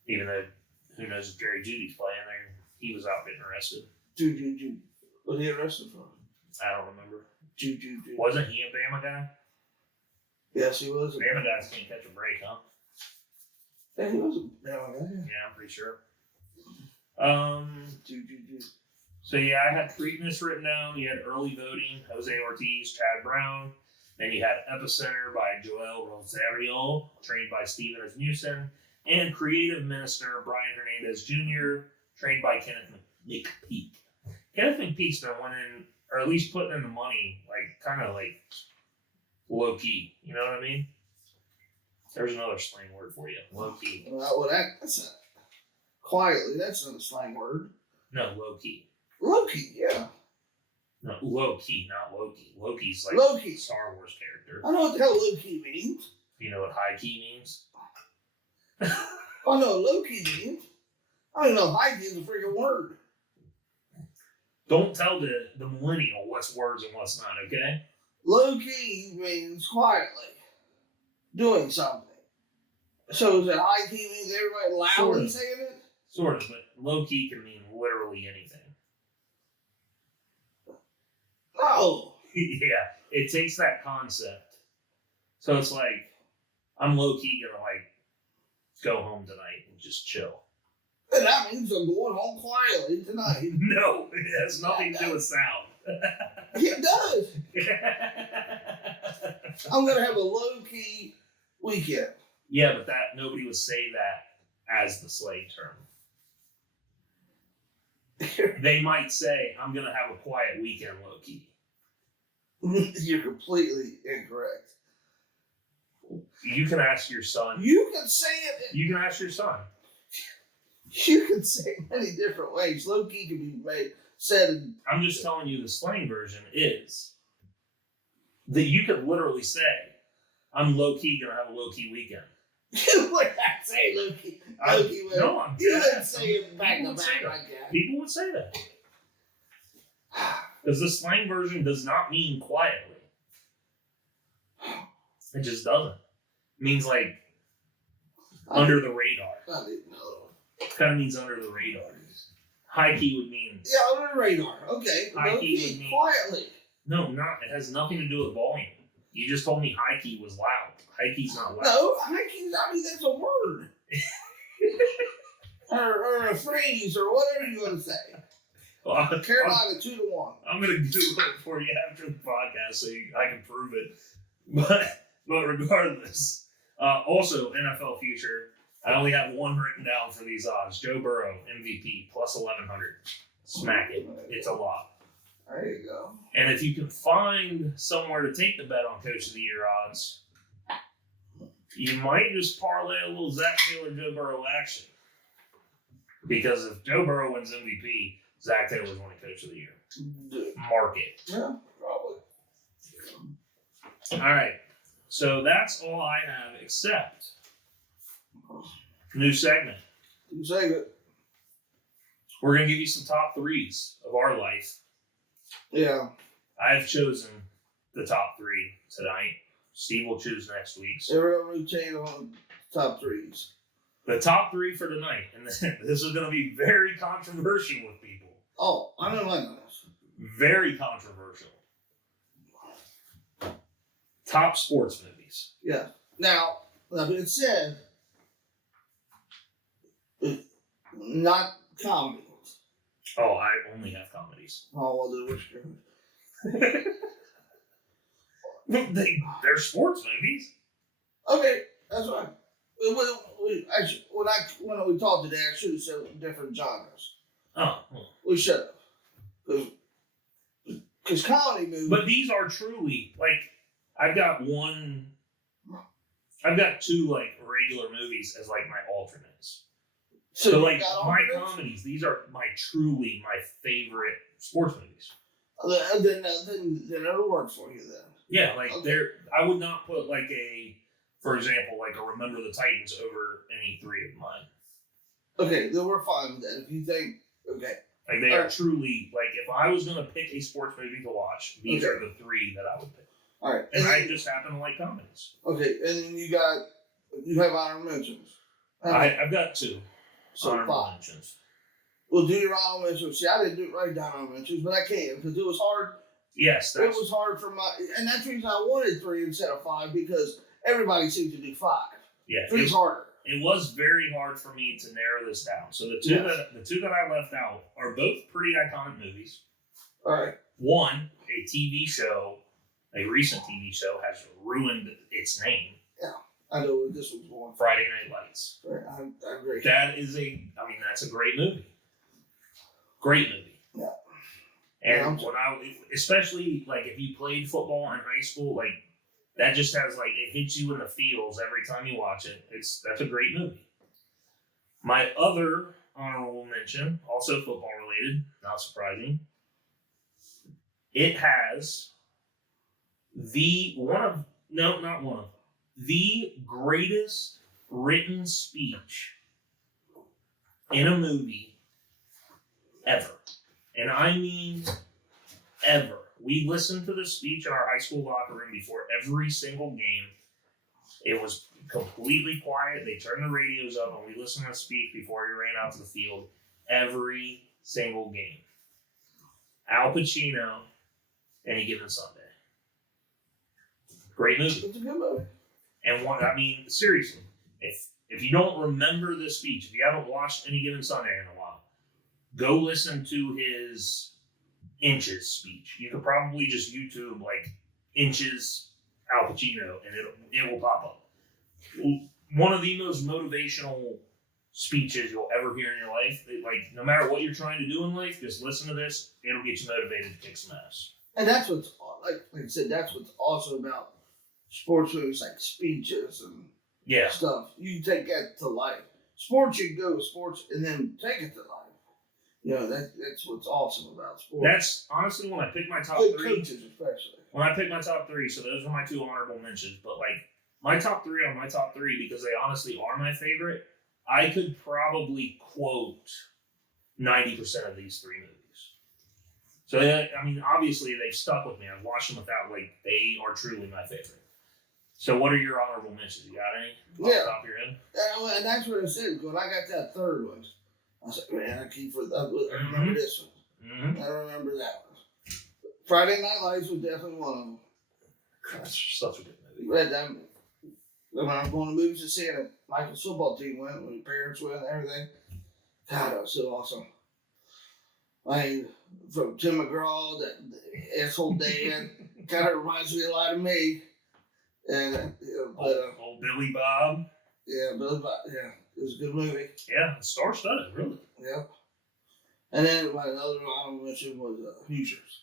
Even though Who knows if Jerry Judy's playing there? He was out getting arrested. Jude. What he arrested for? I don't remember. Jude. Wasn't he a Bama guy? Yes, he was. Bama guys can't catch a break, huh? Yeah, he was a Bama guy. Yeah, I'm pretty sure. Jude. So yeah, I had Preakness written down. You had early voting, Jose Ortiz, Chad Brown. Then you had Epicenter by Joel Rosario, trained by Steven Asmussen, and Creative Minister Brian Hernandez Jr., trained by Kenneth McPeak. Kenneth McPeak's been winning, or at least putting in the money, like kind of like low key. You know what I mean? There's another slang word for you, low key. Well, that's a, quietly. That's not a slang word. No, low key. Lowkey, yeah. No, low key, not Lowkey. Lowkey's like Lowkey. a Star Wars character. I know what the hell Lowkey means. You know what high key means? I know what Lowkey means. I don't know if high key is a freaking word. Don't tell the millennial what's words and what's not, okay? Low key means quietly doing something. So is it high key means everybody loudly saying it? Sort of, but low key can mean literally anything. Oh. Yeah, it takes that concept. So it's like, I'm low key gonna like go home tonight and just chill. And that means I'm going home quietly tonight. No, it has nothing to do with sound. It does. I'm going to have a low-key weekend. Yeah, but that nobody would say that as the slang term. They might say, I'm going to have a quiet weekend, low-key. You're completely incorrect. You can ask your son. You can say it. You can ask your son. You can say it many different ways. Low-key can be said in... I'm just telling you the slang version is that you could literally say, I'm low-key going to have a low-key weekend. You would not say low-key. Low-key would. No, I'm You dead. wouldn't say it back to back like that. People would say that. Because the slang version does not mean quietly. It just doesn't. It means like under the radar. I didn't know. It kind of means under the radar. High key would mean... Yeah, under the radar. Okay. High key would mean... Quietly. No, not. It has nothing to do with volume. You just told me high key was loud. High key's not loud. No, high key, I mean, that's a word. or a phrase, or whatever you want to say. Well, Carolina 2-1. I'm going to Google it for you after the podcast so I can prove it. But regardless, also NFL future, I only have one written down for these odds. Joe Burrow, MVP, plus 1,100. Smack it. It's a lot. There you go. And if you can find somewhere to take the bet on Coach of the Year odds, you might just parlay a little Zach Taylor, Joe Burrow action. Because if Joe Burrow wins MVP, Zach Taylor's winning Coach of the Year. Mark it. Yeah, probably. All right. So that's all I have, except new segment. You say it. We're going to give you some top threes of our life. Yeah. I've chosen the top three tonight. Steve will choose next week's. Every routine on top threes. The top three for tonight. And this is going to be very controversial with people. Oh, I don't like this. Very controversial. Top sports movies. Yeah. Now, that being said, not comedy ones. Oh, I only have comedies. Oh, well, then which They're sports movies. Okay, that's right. When we talked today, I should have said different genres. Oh. Well. We should have. Because comedy movies... But these are truly, like, I've got two, like, regular movies as, like, my alternates. So like, my comedies, these are my favorite sports movies. Then it'll work for you then. Yeah, like, I would not put, like, for example, like a Remember the Titans over any three of mine. Okay, then we're fine with that. If you think, okay. Like, they are truly, like, if I was going to pick a sports movie to watch, these are the three that I would pick. All right. And I just happen to like comedies. Okay, and then you have honorable mentions. I've got two. So honorable 5. mentions. Well, do your honorable mentions. See, I didn't do it right down honorable mentions, but I can't because it was hard. Yes, It was hard for and that's the reason I wanted 3 instead of 5 because everybody seems to do 5. Yeah, 3's harder. It was very hard for me to narrow this down. So the two that I left out are both pretty iconic movies. All right. One, a TV show, a recent TV show, has ruined its name. Yeah, I know where this was going. Friday Night Lights. Right, I agree. That's a great movie. Great movie. Yeah. And especially like if you played football in high school, like that just has like it hits you in the feels every time you watch it. That's a great movie. My other honorable mention, also football related, not surprising. It has the greatest written speech in a movie ever. And I mean ever. We listened to the speech in our high school locker room before every single game. It was completely quiet. They turned the radios up and we listened to the speech before he ran out to the field every single game. Al Pacino, Any Given Sunday. Great movie. It's a good movie. And seriously, if you don't remember this speech, if you haven't watched Any Given Sunday in a while, go listen to his Inches speech. You could probably just YouTube like Inches Al Pacino and it will pop up. One of the most motivational speeches you'll ever hear in your life. Like no matter what you're trying to do in life, just listen to this. It'll get you motivated to kick some ass. And that's what's like I said. That's what's awesome about sports movies, like speeches and stuff. You take that to life. Sports, you can go with sports and then take it to life. You know, that's what's awesome about sports. That's honestly when I pick my top Good 3. coaches, especially. When I pick my top 3, so those are my 2 honorable mentions. But like my top 3 are my top 3 because they honestly are my favorite. I could probably quote 90% of these 3 movies. So obviously they've stuck with me. I've watched them without they are truly my favorite. So what are your honorable mentions? You got any? Off the top of your head? And that's what I said. When I got that third one, I said, man, I remember this one. Mm-hmm. I remember that one. Friday Night Lights was definitely one of them. That's such a good movie. When I'm going to movies to see it, Michael's football team went, when his parents went and everything. God, that was so awesome. From Tim McGraw, that asshole Dan, kind of reminds me a lot of me. And old Billy Bob. Yeah, Billy Bob. Yeah, it was a good movie. Yeah, star-studded, really. Yeah. And then my other honorable mention was Hoosiers.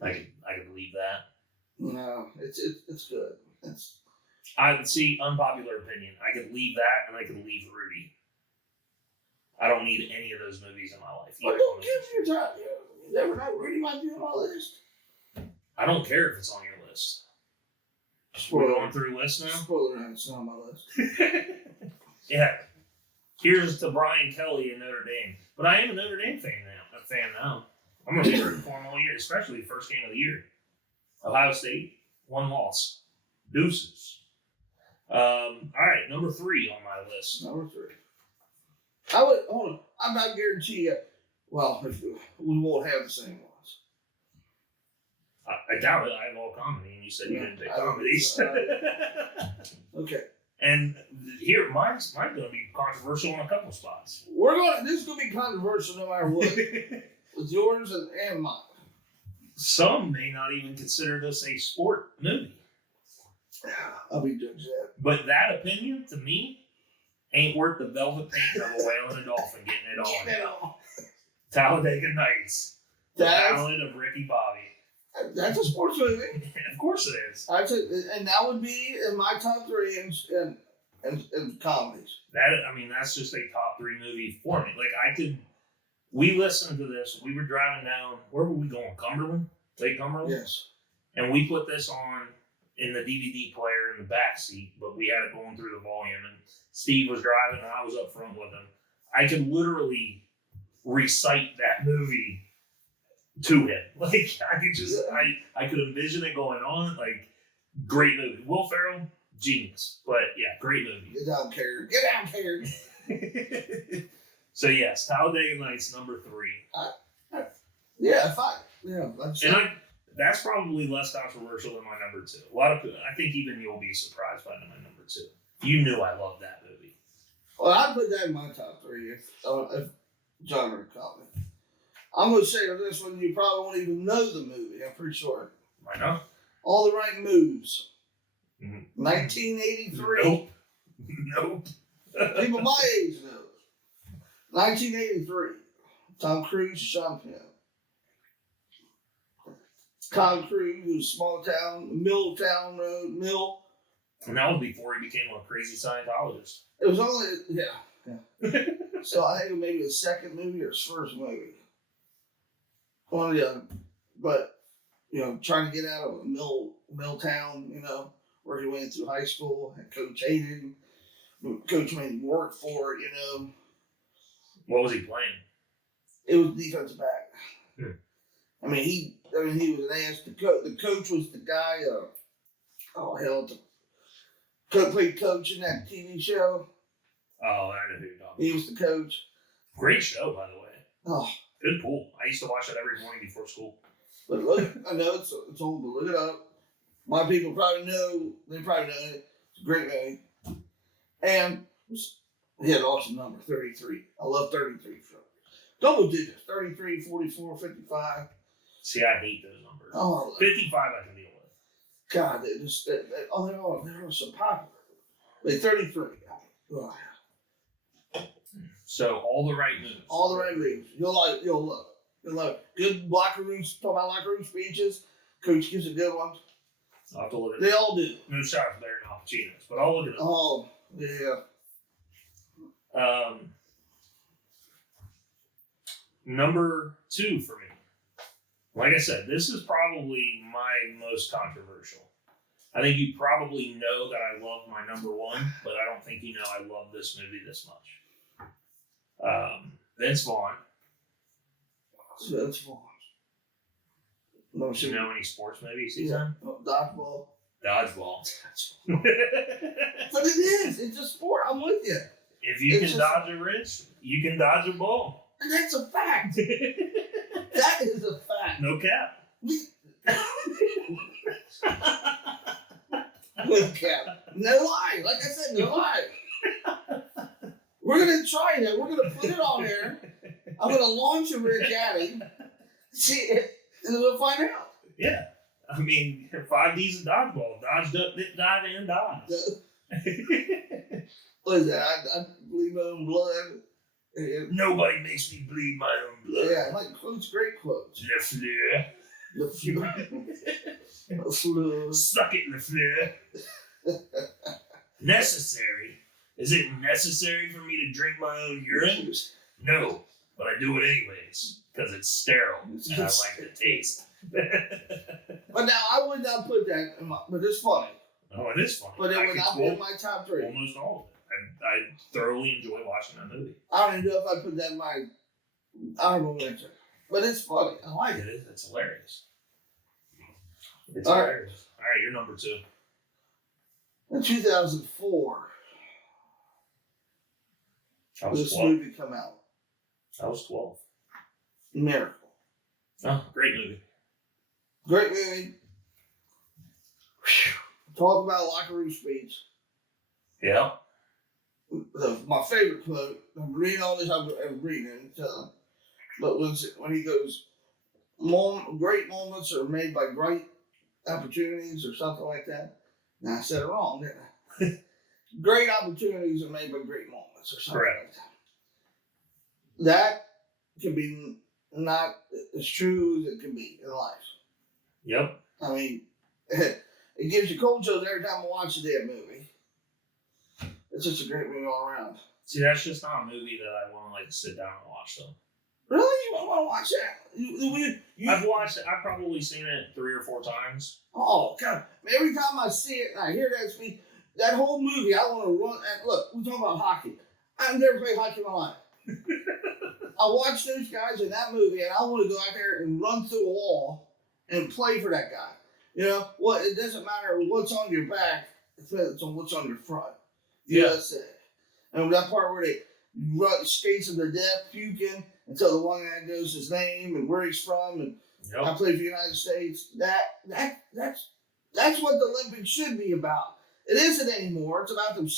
I can believe that. No, it's good. I would see unpopular opinion. I could leave that, and I could leave Rudy. I don't need any of those movies in my life. Well, don't give your time. You never know. Rudy might be on my list. I don't care if it's on your list. We're going through lists now? Spoiler, it's not on my list. Yeah. Here's to Brian Kelly in Notre Dame. But I am a Notre Dame fan now. I'm going to be rooting for him all year, especially the first game of the year. Ohio State, 1 loss. Deuces. All right, number 3 on my list. Number 3. Hold on. I'm not guaranteeing you. Well, we won't have the same ones. I doubt it. I have all comedy, and you said you didn't pick comedies. Okay. And here, mine's going to be controversial in a couple spots. This is going to be controversial no matter what. With yours and mine. Some may not even consider this a sport movie. I'll be judged that. But that opinion, to me, ain't worth the velvet paint of a whale and a dolphin getting it on. Talladega Nights. The Ballad of Ricky Bobby. That's a sports movie. Of course it is. And that would be in my top 3 in comedies. That's just a top 3 movie for me. We listened to this. We were driving down. Where were we going? Cumberland? Lake Cumberland? Yes. And we put this on in the DVD player in the back seat, but we had it going through the volume. And Steve was driving, and I was up front with him. I could literally recite that movie to him. I could envision it going on. Great movie. Will Ferrell, Genius. But yeah, great movie. Get down, Carrie. Get down, Carrie. So yes, Talladega Nights number 3. That's probably less controversial than my number 2. A lot of people, I think even you'll be surprised by my number 2. You knew I loved that movie. Well, I'd put that in my top 3 if genre comedy. I'm going to say this one, you probably won't even know the movie, I'm pretty sure. Why not? All the Right Moves. Mm-hmm. 1983. Nope. People my age know. 1983. Tom Cruise, Sean Penn. Tom Cruise was small town, mill. And that was before he became a crazy Scientologist. It was only, yeah. So I think it was maybe his second movie or his first movie. One of the other. But, trying to get out of a mill town, where he went through high school, and Coach hated him. Coach made him work for it, What was he playing? It was defensive back. Hmm. I mean, he was an ass. The coach was the guy. Played coach in that TV show. Oh, I know who you're talking about. He was the coach. Great show, by the way. Oh, good pool. I used to watch that every morning before school. But look, I know it's old, but look it up. My people probably know. They probably know it. It's a great movie. And he had an awesome number, 33. I love 33. Double digits, 33, 44, 55. See, I hate those numbers. Oh, 55 I can deal with. God, they were so popular. Like 33. Oh. So, all the right moves. All the right moves. You'll love it. Good locker room, talk about locker room speeches. Coach gives a good one. I'll have to look at They it. all do. No shots better than Al Pacino's, but I'll look at it. Oh, yeah. Number 2 for me. Like I said, this is probably my most controversial. I think you probably know that I love my number 1, but I don't think you know I love this movie this much. Vince Vaughn. Vince Vaughn. No, Do you know any sports movies he's yeah. in? Dodgeball. Dodgeball. But it is. It's a sport. I'm with you. If you can dodge a wrench, you can dodge a ball. And that's a fact. That is a fact. No cap. No cap. No lie. Like I said, no lie. We're going to try that. We're going to put it on there. I'm going to launch a Rich Addy. See it. And then we'll find out. Yeah. I mean, 5 D's in dodgeball. Dodge, dive, and dodge. What is that? I bleed my own blood. Nobody makes me bleed my own blood. Yeah, like quotes, great quotes. Le Fleur. Le Fleur. Suck it, Le Fleur. Necessary? Is it necessary for me to drink my own urine? No, but I do it anyways because it's sterile and I like the taste. But now I would not put that in my, but it's funny. Oh, it is funny. But it would not be in my top 3. Almost all of it. I thoroughly enjoy watching that movie. I don't even know if I put that in my honorable mention. But it's funny. I like it. It's hilarious. It's all hilarious. All right, you're number 2. In 2004, this movie come out. I was 12. Miracle. Oh, great movie. Great movie. Talk about locker room speech. Yeah. My favorite quote, I'm reading all this, I'm reading it, but when he goes, great moments are made by great opportunities or something like that. Now I said it wrong, didn't I? Great opportunities are made by great moments or something like that. That can be not as true as it can be in life. Yep. I mean, it gives you cold chills every time I watch a damn movie. It's just a great movie all around. See, that's just not a movie that I want to like sit down and watch though. Really? You want to watch that? I've watched it. I've probably seen it 3 or 4 times. Oh, God. Every time I see it and I hear that speech, that whole movie, I want to run. And look, we're talking about hockey. I've never played hockey in my life. I watch those guys in that movie and I want to go out there and run through a wall and play for that guy. You know, it doesn't matter what's on your back. It depends on what's on your front. Yeah. USA. And that part where they run skates to their death, puking, until the one guy knows his name and where he's from, and I play for the United States. That's what the Olympics should be about. It isn't anymore. It's about them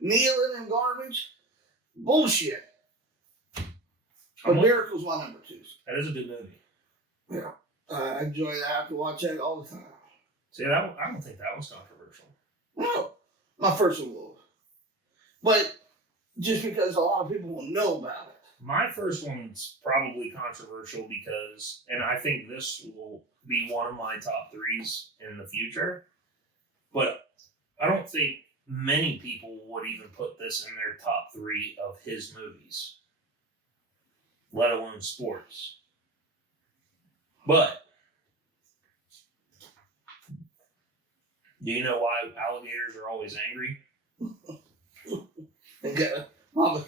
kneeling in garbage. Bullshit. But Miracle's my number 2. That is a good movie. Yeah. I enjoy that. I have to watch that all the time. See, I don't think that was controversial. No. My first one was. But just because a lot of people will know about it. My first one's probably controversial because, and I think this will be one of my top 3s in the future, but I don't think many people would even put this in their top 3 of his movies, let alone sports. But do you know why alligators are always angry? Mama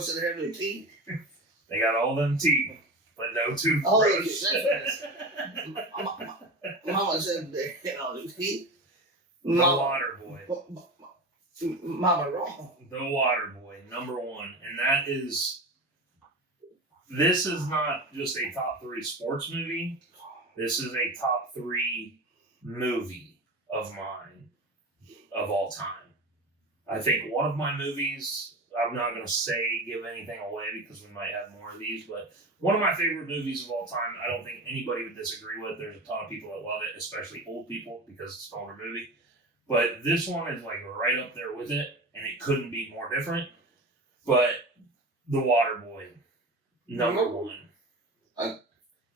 said they have no teeth. They got all them teeth, but no toothbrush. Oh, that's what Mama said they had all no teeth. The Water Boy. Mama wrong. The Water Boy, number 1. And that is, this is not just a top 3 sports movie. This is a top 3 movie of mine of all time. I think one of my movies, I'm not going to give anything away because we might have more of these, but one of my favorite movies of all time, I don't think anybody would disagree with. There's a ton of people that love it, especially old people, because it's an older movie. But this one is like right up there with it, and it couldn't be more different. But The Water Boy, number 1.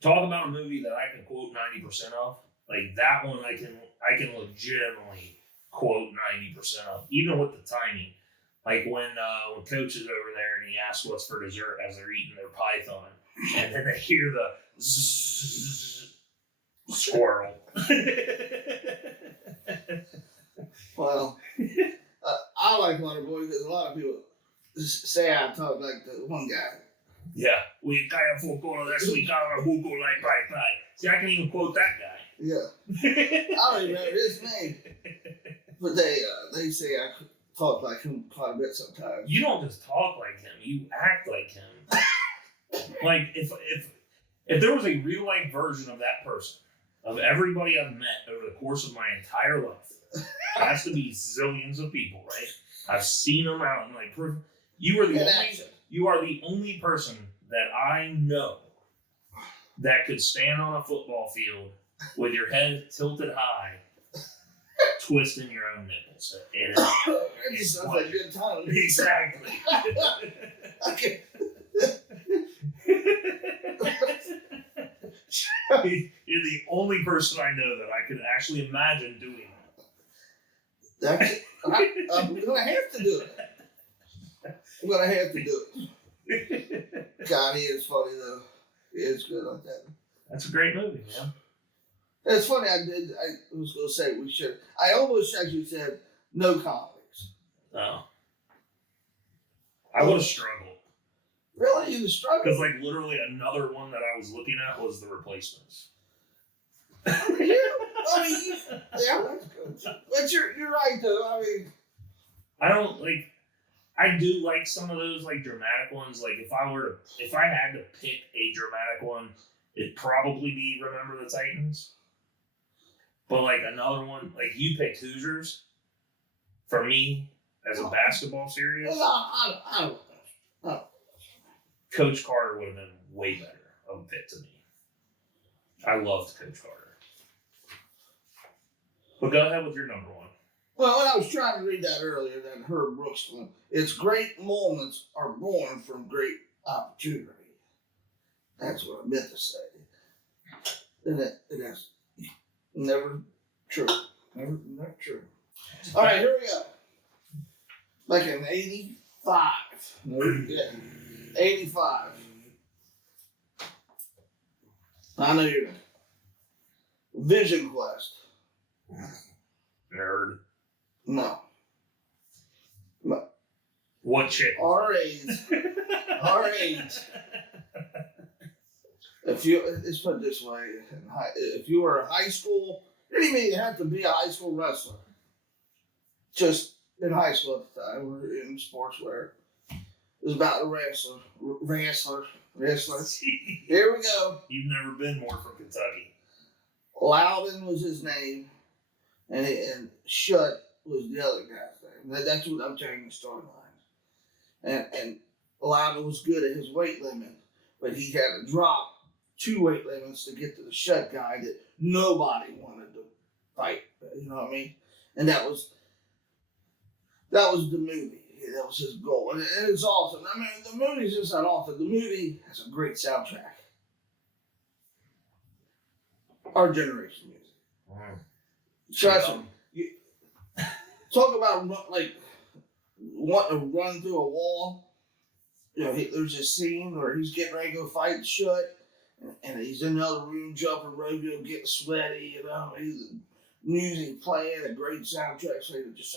Talk about a movie that I can quote 90% of. Like that one, I can legitimately quote 90% of, even with the timing. Like when Coach is over there and he asks what's for dessert as they're eating their python, and then they hear the zzz, squirrel. Well, I like Waterboy because a lot of people say I talk like the one guy. Yeah, we kaya fukuro, that's we kaya buko like bye. See, I can even quote that guy. Yeah, I don't even remember his name, but they say I talk like him quite a bit sometimes. You don't just talk like him; you act like him. Like if there was a real life version of that person, of everybody I've met over the course of my entire life, has to be zillions of people, right? I've seen them out and like you are the only person that I know that could stand on a football field with your head tilted high, twisting your own nipples. That just sounds like a good time. Exactly. Okay. You're the only person I know that I could actually imagine doing that. I'm gonna have to do it. I'm gonna have to do it. God, he is funny though. He is good like that. That's a great movie, man. It's funny. I was gonna say we should. I almost actually said no comics. No. I would have struggled. Really, you struggled? Because like literally another one that I was looking at was The Replacements. Yeah, I mean, yeah, that's good. But you're right though. I mean, I do like some of those like dramatic ones. Like if I had to pick a dramatic one, it'd probably be Remember the Titans. But like another one, like you picked Hoosiers. For me, as a basketball series, I don't. Coach Carter would have been way better of a pick to me. I loved Coach Carter. But go ahead with your number 1. Well, when I was trying to read that earlier, that Herb Brooks one, it's great moments are born from great opportunity. That's what I meant to say. And it is never true. Never true. All right, here we go. Back in 85. Yeah, 85. I know you're Vision Quest. Nerd. No. What chick? R8. Let's put it this way. If you were a high school You didn't even have to be a high school wrestler. Just in high school at the time, or in sportswear. It was about a wrestler. Here we go. You've never been more from Kentucky. Loudon was his name, and Shutt was the other guy's name. That's what I'm telling the storyline. And Loudon was good at his weight limit, but he had to drop 2 weight limits to get to the Shutt guy that nobody wanted to fight. You know what I mean? And that was the movie. That was his goal. And it's awesome. I mean, the movie's just not awesome. The movie has a great soundtrack. Our generation music. Trust me. Talk about like wanting to run through a wall. You know, there's this scene where he's getting ready to go fight Shutt, and he's in another room jumping rope, getting sweaty. You know, he's music playing, a great soundtrack. So you just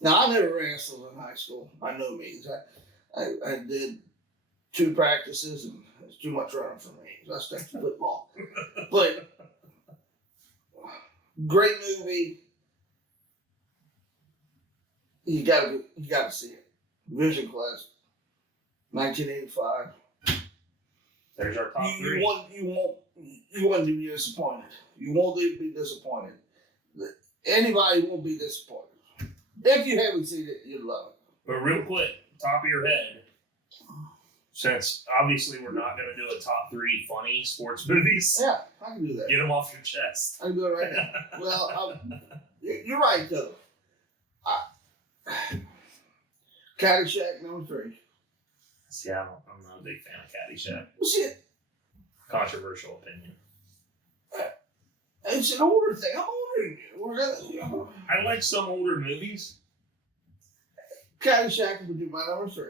now I never wrestled in high school by no means. I did 2 practices and it was too much running for me. So I stuck to football. But great movie. You gotta see it. Vision Quest, 1985. There's our top 3. You won't be disappointed. You won't be disappointed. Anybody won't be disappointed. If you haven't seen it, you'll love it. But real quick, top of your head, since obviously we're not going to do a top 3 funny sports movies. Yeah, I can do that. Get them off your chest. I can do it right now. Well, you're right, though. Caddyshack, number 3. See, I'm not a big fan of Caddyshack. Well, shit. Controversial opinion. It's an older thing. I'm older than you. I like some older movies. Caddyshack would be my number 3.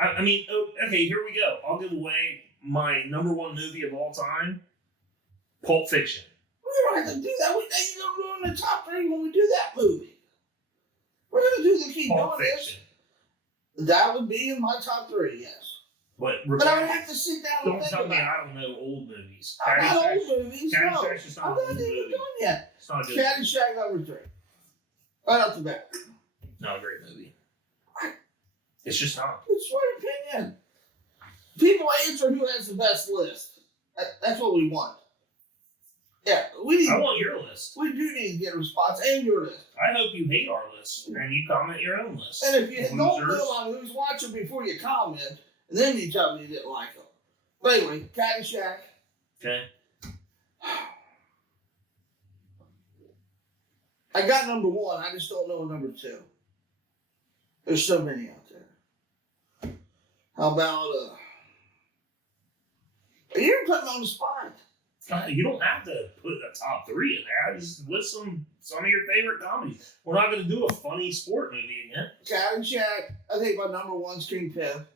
I mean, okay, here we go. I'll give away my number 1 movie of all time, Pulp Fiction. We don't have to do that. You're going to ruin the top 3 when we do that movie. We're going to keep Pulp doing Fiction. This. That would be in my top 3, yes. But I would have to sit down and think about it. Don't tell me I don't know old movies. Not old movies, no. Caddyshack's just not I'm an not old even movie. done yet. It's not a good Caddyshack number 3. Right off the bat. Not a great movie. It's just not. It's my opinion. People answer who has the best list. That's what we want. Yeah, I want your list. We do need to get a response and your list. I hope you hate our list and you comment your own list. And if you don't know on who's watching before you comment, and then you tell me you didn't like them. But anyway, Caddyshack. Okay. I got number 1. I just don't know number 2. There's so many out there. How about you're putting on the spot. You don't have to put a top 3 in there. I just list some of your favorite comedies. We're not going to do a funny sport movie again. Caddyshack. I think my number 1's Kingpin.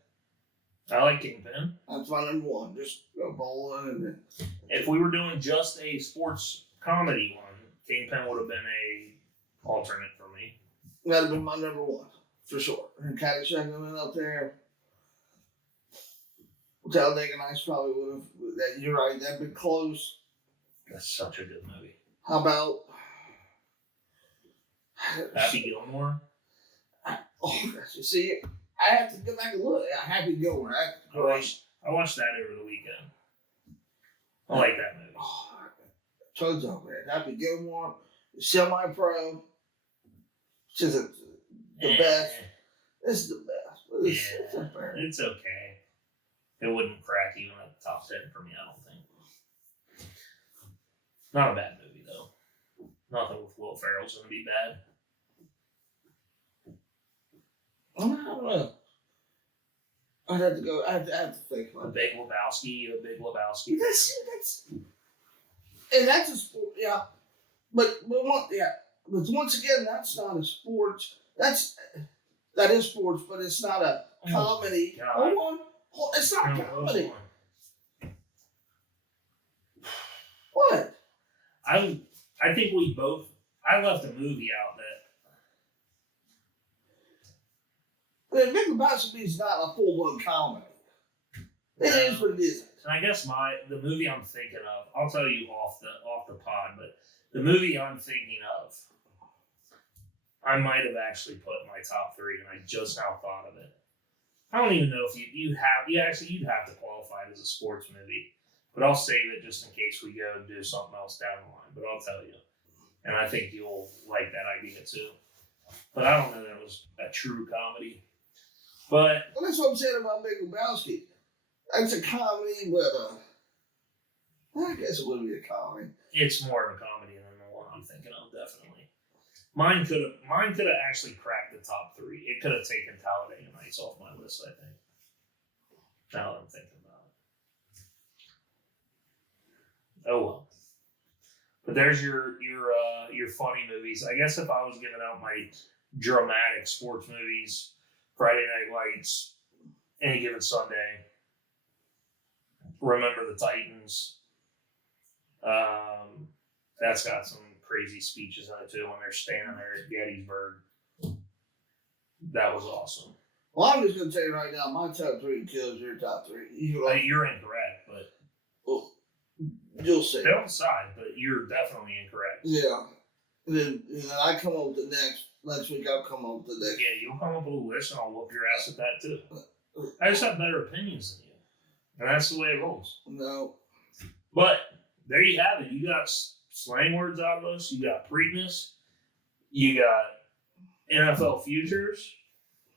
I like Kingpin. That's my number 1. Just go bowling and then. If we were doing just a sports comedy one, Kingpin would have been a alternate for me. That'd have been my number 1 for sure. And Caddyshack went up there. Talladega Nights probably would have. You're right. That'd been close. That's such a good movie. How about Happy Gilmore? Oh, you see, I have to go back and look. Happy Gilmore. I watched that over the weekend. I like that movie. Oh, tons of it. Happy Gilmore, Semi-Pro, which isn't the best. This is the best. It's not bad. It's okay. It wouldn't crack even at the top 10 for me, I don't think. Not a bad movie, though. Nothing with Will Ferrell's going to be bad. I don't know. I'd have to go. I have to think about The Big Lebowski. That's a sport, yeah. But once again, that's not a sports. That is sports, but it's not a comedy. Hold on. It's not a comedy. What? I think we both. I left a movie out that. The Big Lebowski is not a full-blown comedy. It is what it is. And I guess the movie I'm thinking of, I'll tell you off the pod, but The movie I'm thinking of, I might have actually put in my top 3, and I just now thought of it. I don't even know if you'd have to qualify it as a sports movie, but I'll save it just in case we go do something else down the line. But I'll tell you, and I think you'll like that idea too. But I don't know that it was a true comedy. But well, that's what I'm saying about Big Lebowski. That's a comedy, but I guess it wouldn't be a comedy. It's more of a comedy than the one I'm thinking of, definitely. Mine could have actually cracked the top 3. It could have taken Talladega Nights off my list, I think. Now that I'm thinking about it. Oh well. But there's your funny movies. I guess if I was giving out my dramatic sports movies, Friday Night Lights, Any Given Sunday, Remember the Titans. That's got some crazy speeches in it too when they're standing there at Gettysburg. That was awesome. Well, I'm just going to tell you right now, my top 3 kills your top 3. You're incorrect, but well, you'll see. They're on the side, but you're definitely incorrect. Yeah. And then I come up with the next week. I'll come up with the next. Yeah, you'll come up with a list, and I'll whoop your ass at that too. I just have better opinions than you, and that's the way it rolls. No. But there you have it. You got slang words out of us. You got Preakness. You got NFL futures.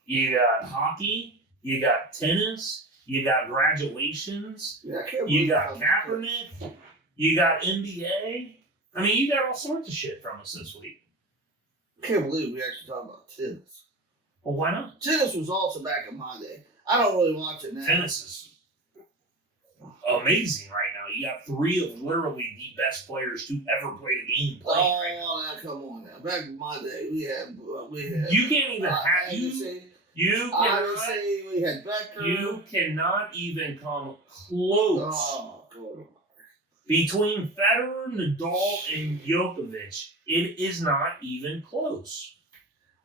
You got hockey. You got tennis. You got graduations. Yeah, you got Kaepernick. You got NBA. I mean, you got all sorts of shit from us this week. I can't believe we actually talked about tennis. Well, why not? Tennis was also back in my day. I don't really watch it now. Tennis is amazing right now. You got 3 of literally the best players to ever play the game playing right now. Now come on now. Back in my day, we had. You can't even have we had Becker. You cannot even come close. Oh, God. Between Federer, Nadal, and Djokovic, it is not even close.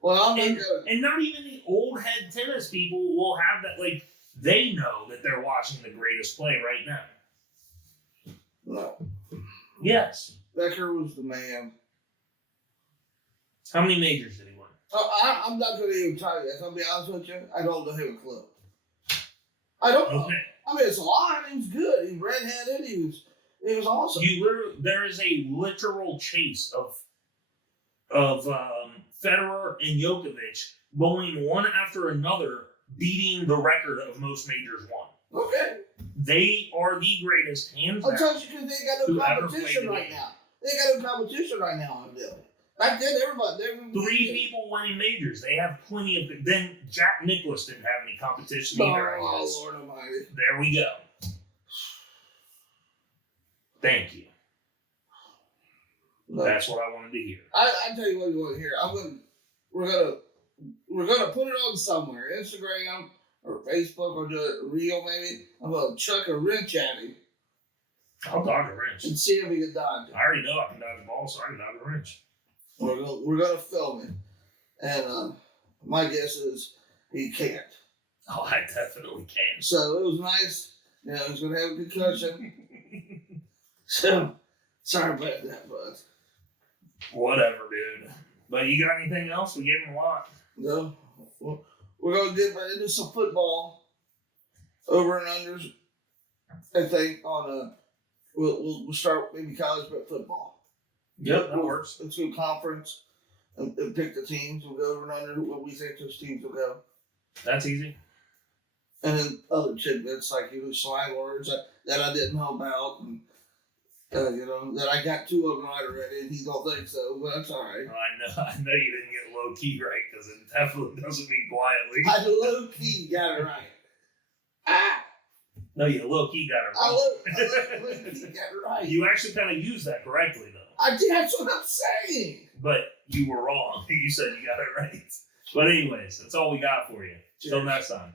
Well, and not even the old head tennis people will have that. Like, they know that they're watching the greatest play right now. No. Yes. Becker was the man. How many majors did he win? I'm not going to even try this. I'll be honest with you. I don't know him a clue. I don't know. Okay. I mean, it's a lot. He was good. He was red-handed. He was awesome. There is a literal chase of Federer and Djokovic going one after another, beating the record of most majors won. Okay. They are the greatest, hands down. I'm telling you because they got no competition right now. They got no competition right now on Billy. Back then, everybody. 3 people winning majors. They have plenty of. Then Jack Nicklaus didn't have any competition either. I guess. Lord Almighty. There we go. Thank you. No. That's what I wanted to hear. I tell you what you want to hear. We're gonna put it on somewhere, Instagram or Facebook, or do it real maybe. I'm gonna chuck a wrench at him. I'll dodge a wrench. And see if he can dodge it. I already know I can dodge a ball, so I can dodge a wrench. We're gonna film it, and my guess is he can't. Oh, I definitely can. So it was nice. You know, he's gonna have a concussion. So sorry about that, bud. Whatever, dude. But you got anything else? We gave him a lot. No. We're going to get into some football. Over and unders, I think, on we'll start maybe college football. Yep, that works. Let's do conference and pick the teams. We'll go over and under what we think those teams will go. That's easy. And then other tidbits like slang words that I didn't know about, and that I got 2 of them right already, and he don't think so, but that's all right. Well, I know you didn't get Lowkey right, because it definitely doesn't mean quietly. I Lowkey got it right. No, you Lowkey got it right. I Lowkey got it right. You actually kind of used that correctly, though. I did. That's what I'm saying. But you were wrong. You said you got it right. But anyways, that's all we got for you. Till next time.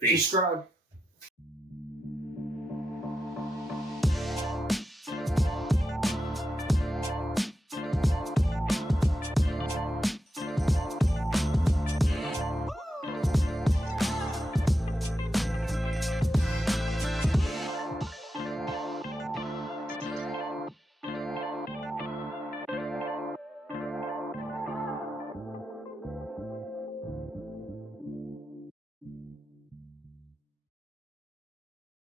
Peace. Subscribe.